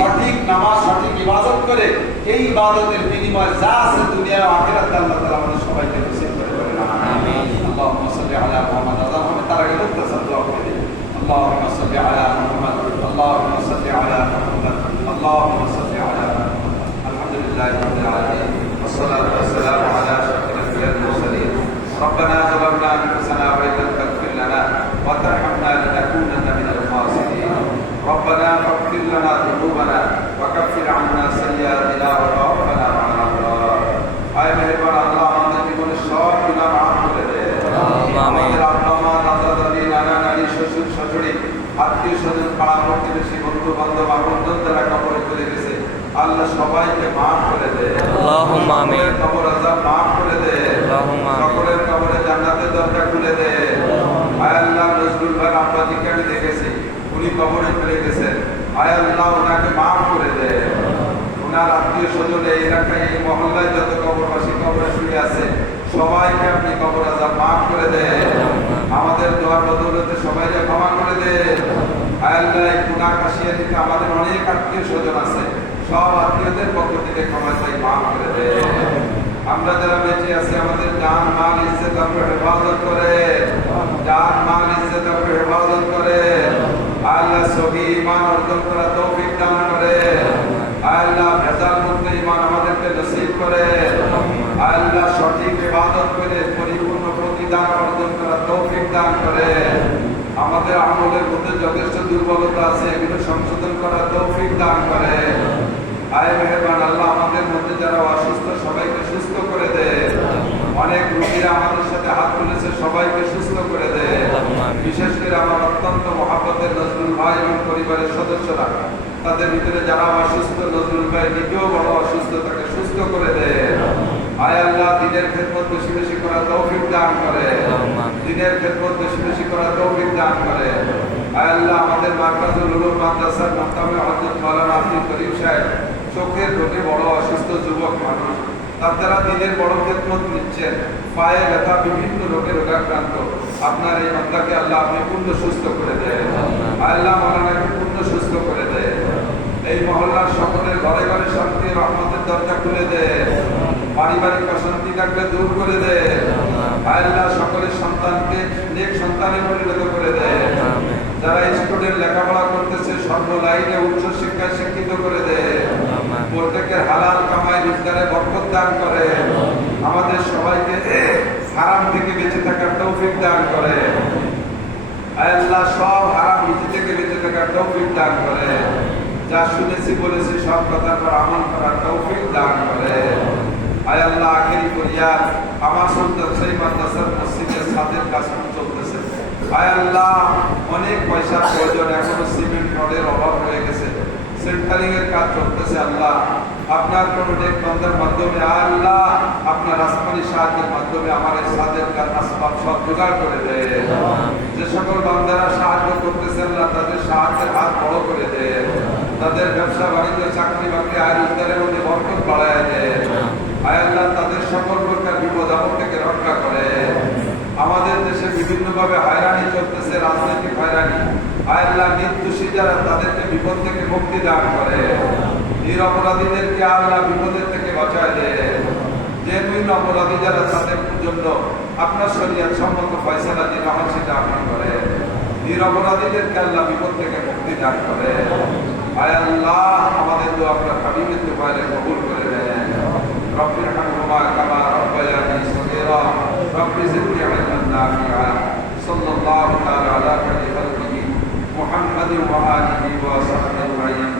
সঠিক নামাজ, সঠিক ইবাদত করে এই ইবাদতের বিনিময়ে যা আছে দুনিয়া ও আখিরাতে আল্লাহ তাআলা আমাদের সবাইকে নসিব করে বলেন আমিন। আল্লাহুম্মা সাল্লি আলা মুহাম্মাদ। আযান হবে তার আগে মুক্তাসার দোয়া করে দিন। আল্লাহুম্মা সাল্লি আলা মুহাম্মাদ, আল্লাহুম্মা সাল্লি আলা মুহাম্মাদ, আল্লাহুম্মা সাল্লি আলা মুহাম্মাদ। আলহামদুলিল্লাহি রাব্বিল আলামিন ওয়াসসালাতু ওয়াসসালামু আলা আশরাফিল আনবিয়া'ল মুরসালিন। ربنا ظلمنا انفسنا وان لم تغفر لنا وترحمنا لنكونن من الخاسرين. ربنا فاغفر لنا ذنوبنا وكفر عنا سيئاتنا وتوفنا مع الابرار. আয় মেহেরবান আল্লাহ, আমাদের জীবনের সব গুনাহ মাফ করে দে। আমাদের আব্বা মা, দাদা দাদি, নানা নানি, শ্বশুর শাশুড়ি, আত্মীয় স্বজন, পাড়া প্রতিবেশী, বন্ধু বান্ধব, আপনজন যারা কবরে চলে গেছে আল্লাহ সবাইকে মাফ করে দে। আল্লাহুম্মা আমিন। কবর আযাব মাফ করে দে। আল্লাহুম্মা আমিন। সকলের কবরে জান্নাতের দরজা খুলে দে। আয় আল্লাহ, নজরুল ভাই আব্বাজিকে আমি দেখেছি, উনি কবরে চলে গেছেন, আয় আল্লাহ ওনাকে মাফ করে দে। ওনার আত্মীয় স্বজন এই এলাকায়, এই মহল্লায় যত কবরবাসী কবরে শুয়ে আছে সবাইকে আপনি কবর আযাব মাফ করে দে। আমাদের দোয়ার বদৌলতে সবাইকে ক্ষমা করে দে। আয় আল্লাহ, এই গুনাহ কাশিয়ারিতে আমাদের অনেক আত্মীয় স্বজন আছে, সব আত্মীয়দের পক্ষ থেকে ক্ষমা চাই, মাফ করে দে। আমরা যারা বেঁচে আছি আমাদের জান মাল ইজ্জত আপনি হেফাজত করে, জান মাল ইজ্জত আপনি হেফাজত করে। আল্লাহ সহি ঈমান অর্জন করা তৌফিক দান করে। আল্লাহ ভেজাল মুক্ত ঈমান আমাদেরকে নসিব করে। আল্লাহ সঠিক ইবাদত করে পরিপূর্ণ প্রতিদান অর্জন করা তৌফিক দান করে। আমাদের আমলের মধ্যে যথেষ্ট দুর্বলতা আছে, এগুলো সংশোধন করা তৌফিক দান করে। আয় মেহেরবান আল্লাহ, আমাদের মধ্যে যারা অসুস্থ সবাইকে সুস্থ করে দে। অনেক রোগীরা আমাদের সাথে হাত তুলেছে, সবাইকে সুস্থ করে দে। বিশেষ করে আমার অত্যন্ত মহাব্বতের নজরুল ভাই এবং পরিবারের সদস্যরা, তাদের ভিতরে যারা অসুস্থ, নজরুল ভাই নিজেও বড় অসুস্থ, তাকে সুস্থ করে দে। আয় আল্লাহ দিনের খেদমত বেশি বেশি করার তৌফিক দান করে, আমিন। দিনের খেদমত বেশি বেশি করার তৌফিক দান করে। আয় আল্লাহ আমাদের মার্কাজুল উলুম মাদ্রাসার মুহতামিম হযরত মাওলানা আব্দুল করিম সাহেব চোখের রোগে বড় অসুস্থ যুবক মানুষ, তার দ্বারা দিনের বড় খেদমত নিচ্ছেন, পায়ে ব্যথা বিভিন্ন রোগে রোগাক্রান্ত। আপনার এই বান্দাকে আল্লাহ আপনি পূর্ণ সুস্থ করে দেন। আয় আল্লাহ মাওলানাকে পূর্ণ সুস্থ করে দেন। এই মহল্লার সকলের ঘরে ঘরে শান্তি রহমতের দরজা খুলে দেন, পারিবারিক অশান্তি থাকলে দূর করে দেন। আয় আল্লাহ সকলের সন্তানকে নেক সন্তানে পরিণত করে দেন। যারা স্টুডেন্ট লেখাপড়া করতেছে সর্ব লাইনে উচ্চ শিক্ষায় শিক্ষিত করে দেন। প্রত্যেকের হালাল কামাই রোজগারে বরকত দান করে। আমাদের সবাইকে হারাম থেকে বেঁচে থাকার তৌফিক দান করে। আয় আল্লাহ সব হারাম রুজি থেকে বেঁচে থাকার তৌফিক দান করে। যা শুনেছি বলেছি সব কথার পর আমল করার তৌফিক দান করে। আয় আল্লাহ আখেরি করিয়া আমার সুলতান সেই মাদ্রাসার মসজিদের ছাদের কাজ চলতেছে। আয় আল্লাহ অনেক পয়সার প্রয়োজন, এখনো সিমেন্ট রডের অভাব রয়ে গেছে, সেন্টারিং এর কাজ চলতেছে। আল্লাহ আপনার কোন নেক বান্দার মাধ্যমে আল্লাহ আপনার আসমানি সাহায্যের মাধ্যমে আমার এই ছাদের কাজ আসবাব সব জোগাড় করে দেয়। যে সকল বান্দারা সাহায্য করতেছে আল্লাহ তাদের সাহায্যের হাত বড় করে দেয়, তাদের ব্যবসা বাণিজ্য চাকরি বাকরি আয় রোজগারের মধ্যে বরকত বাড়ায় দেয়। আয় আল্লাহ তাদের সকল প্রকার বিপদ আপদ থেকে রক্ষা করে। আমাদের দেশে বিভিন্ন ভাবে হয়রানি চলতেছে, রাজনৈতিক হয়রানি। আয় আল্লাহ নির্দোষী যারা তাদেরকে বিপদ থেকে মুক্তি দান করে, নিরপরাধীদেরকে আল্লাহ বিপদের থেকে বাঁচায় দেয়। জেনুইন অপরাধী যারা তাদের জন্য আপনার শরীয়ত সম্মত ফয়সালা যেটা হয় সেটা আপনি করে। নিরপরাধীদেরকে আল্লাহ বিপদ থেকে মুক্তি দান করে। আয় আল্লাহ আমাদের দোয়া আপনার হাবিবের দোয়ারে কবুল করে নেন। رب ارحمهما كما ربياني صغيرا رب زدني علما نافعا صلى الله تعالى على خير خلقه محمد وآله وصحبه أجمعين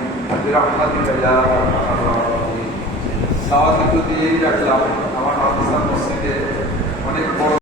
برحمتك يا أرحم الراحمين। দাওয়াত দিয়েই রাখলাম আমার মাদ্রাসার মসজিদে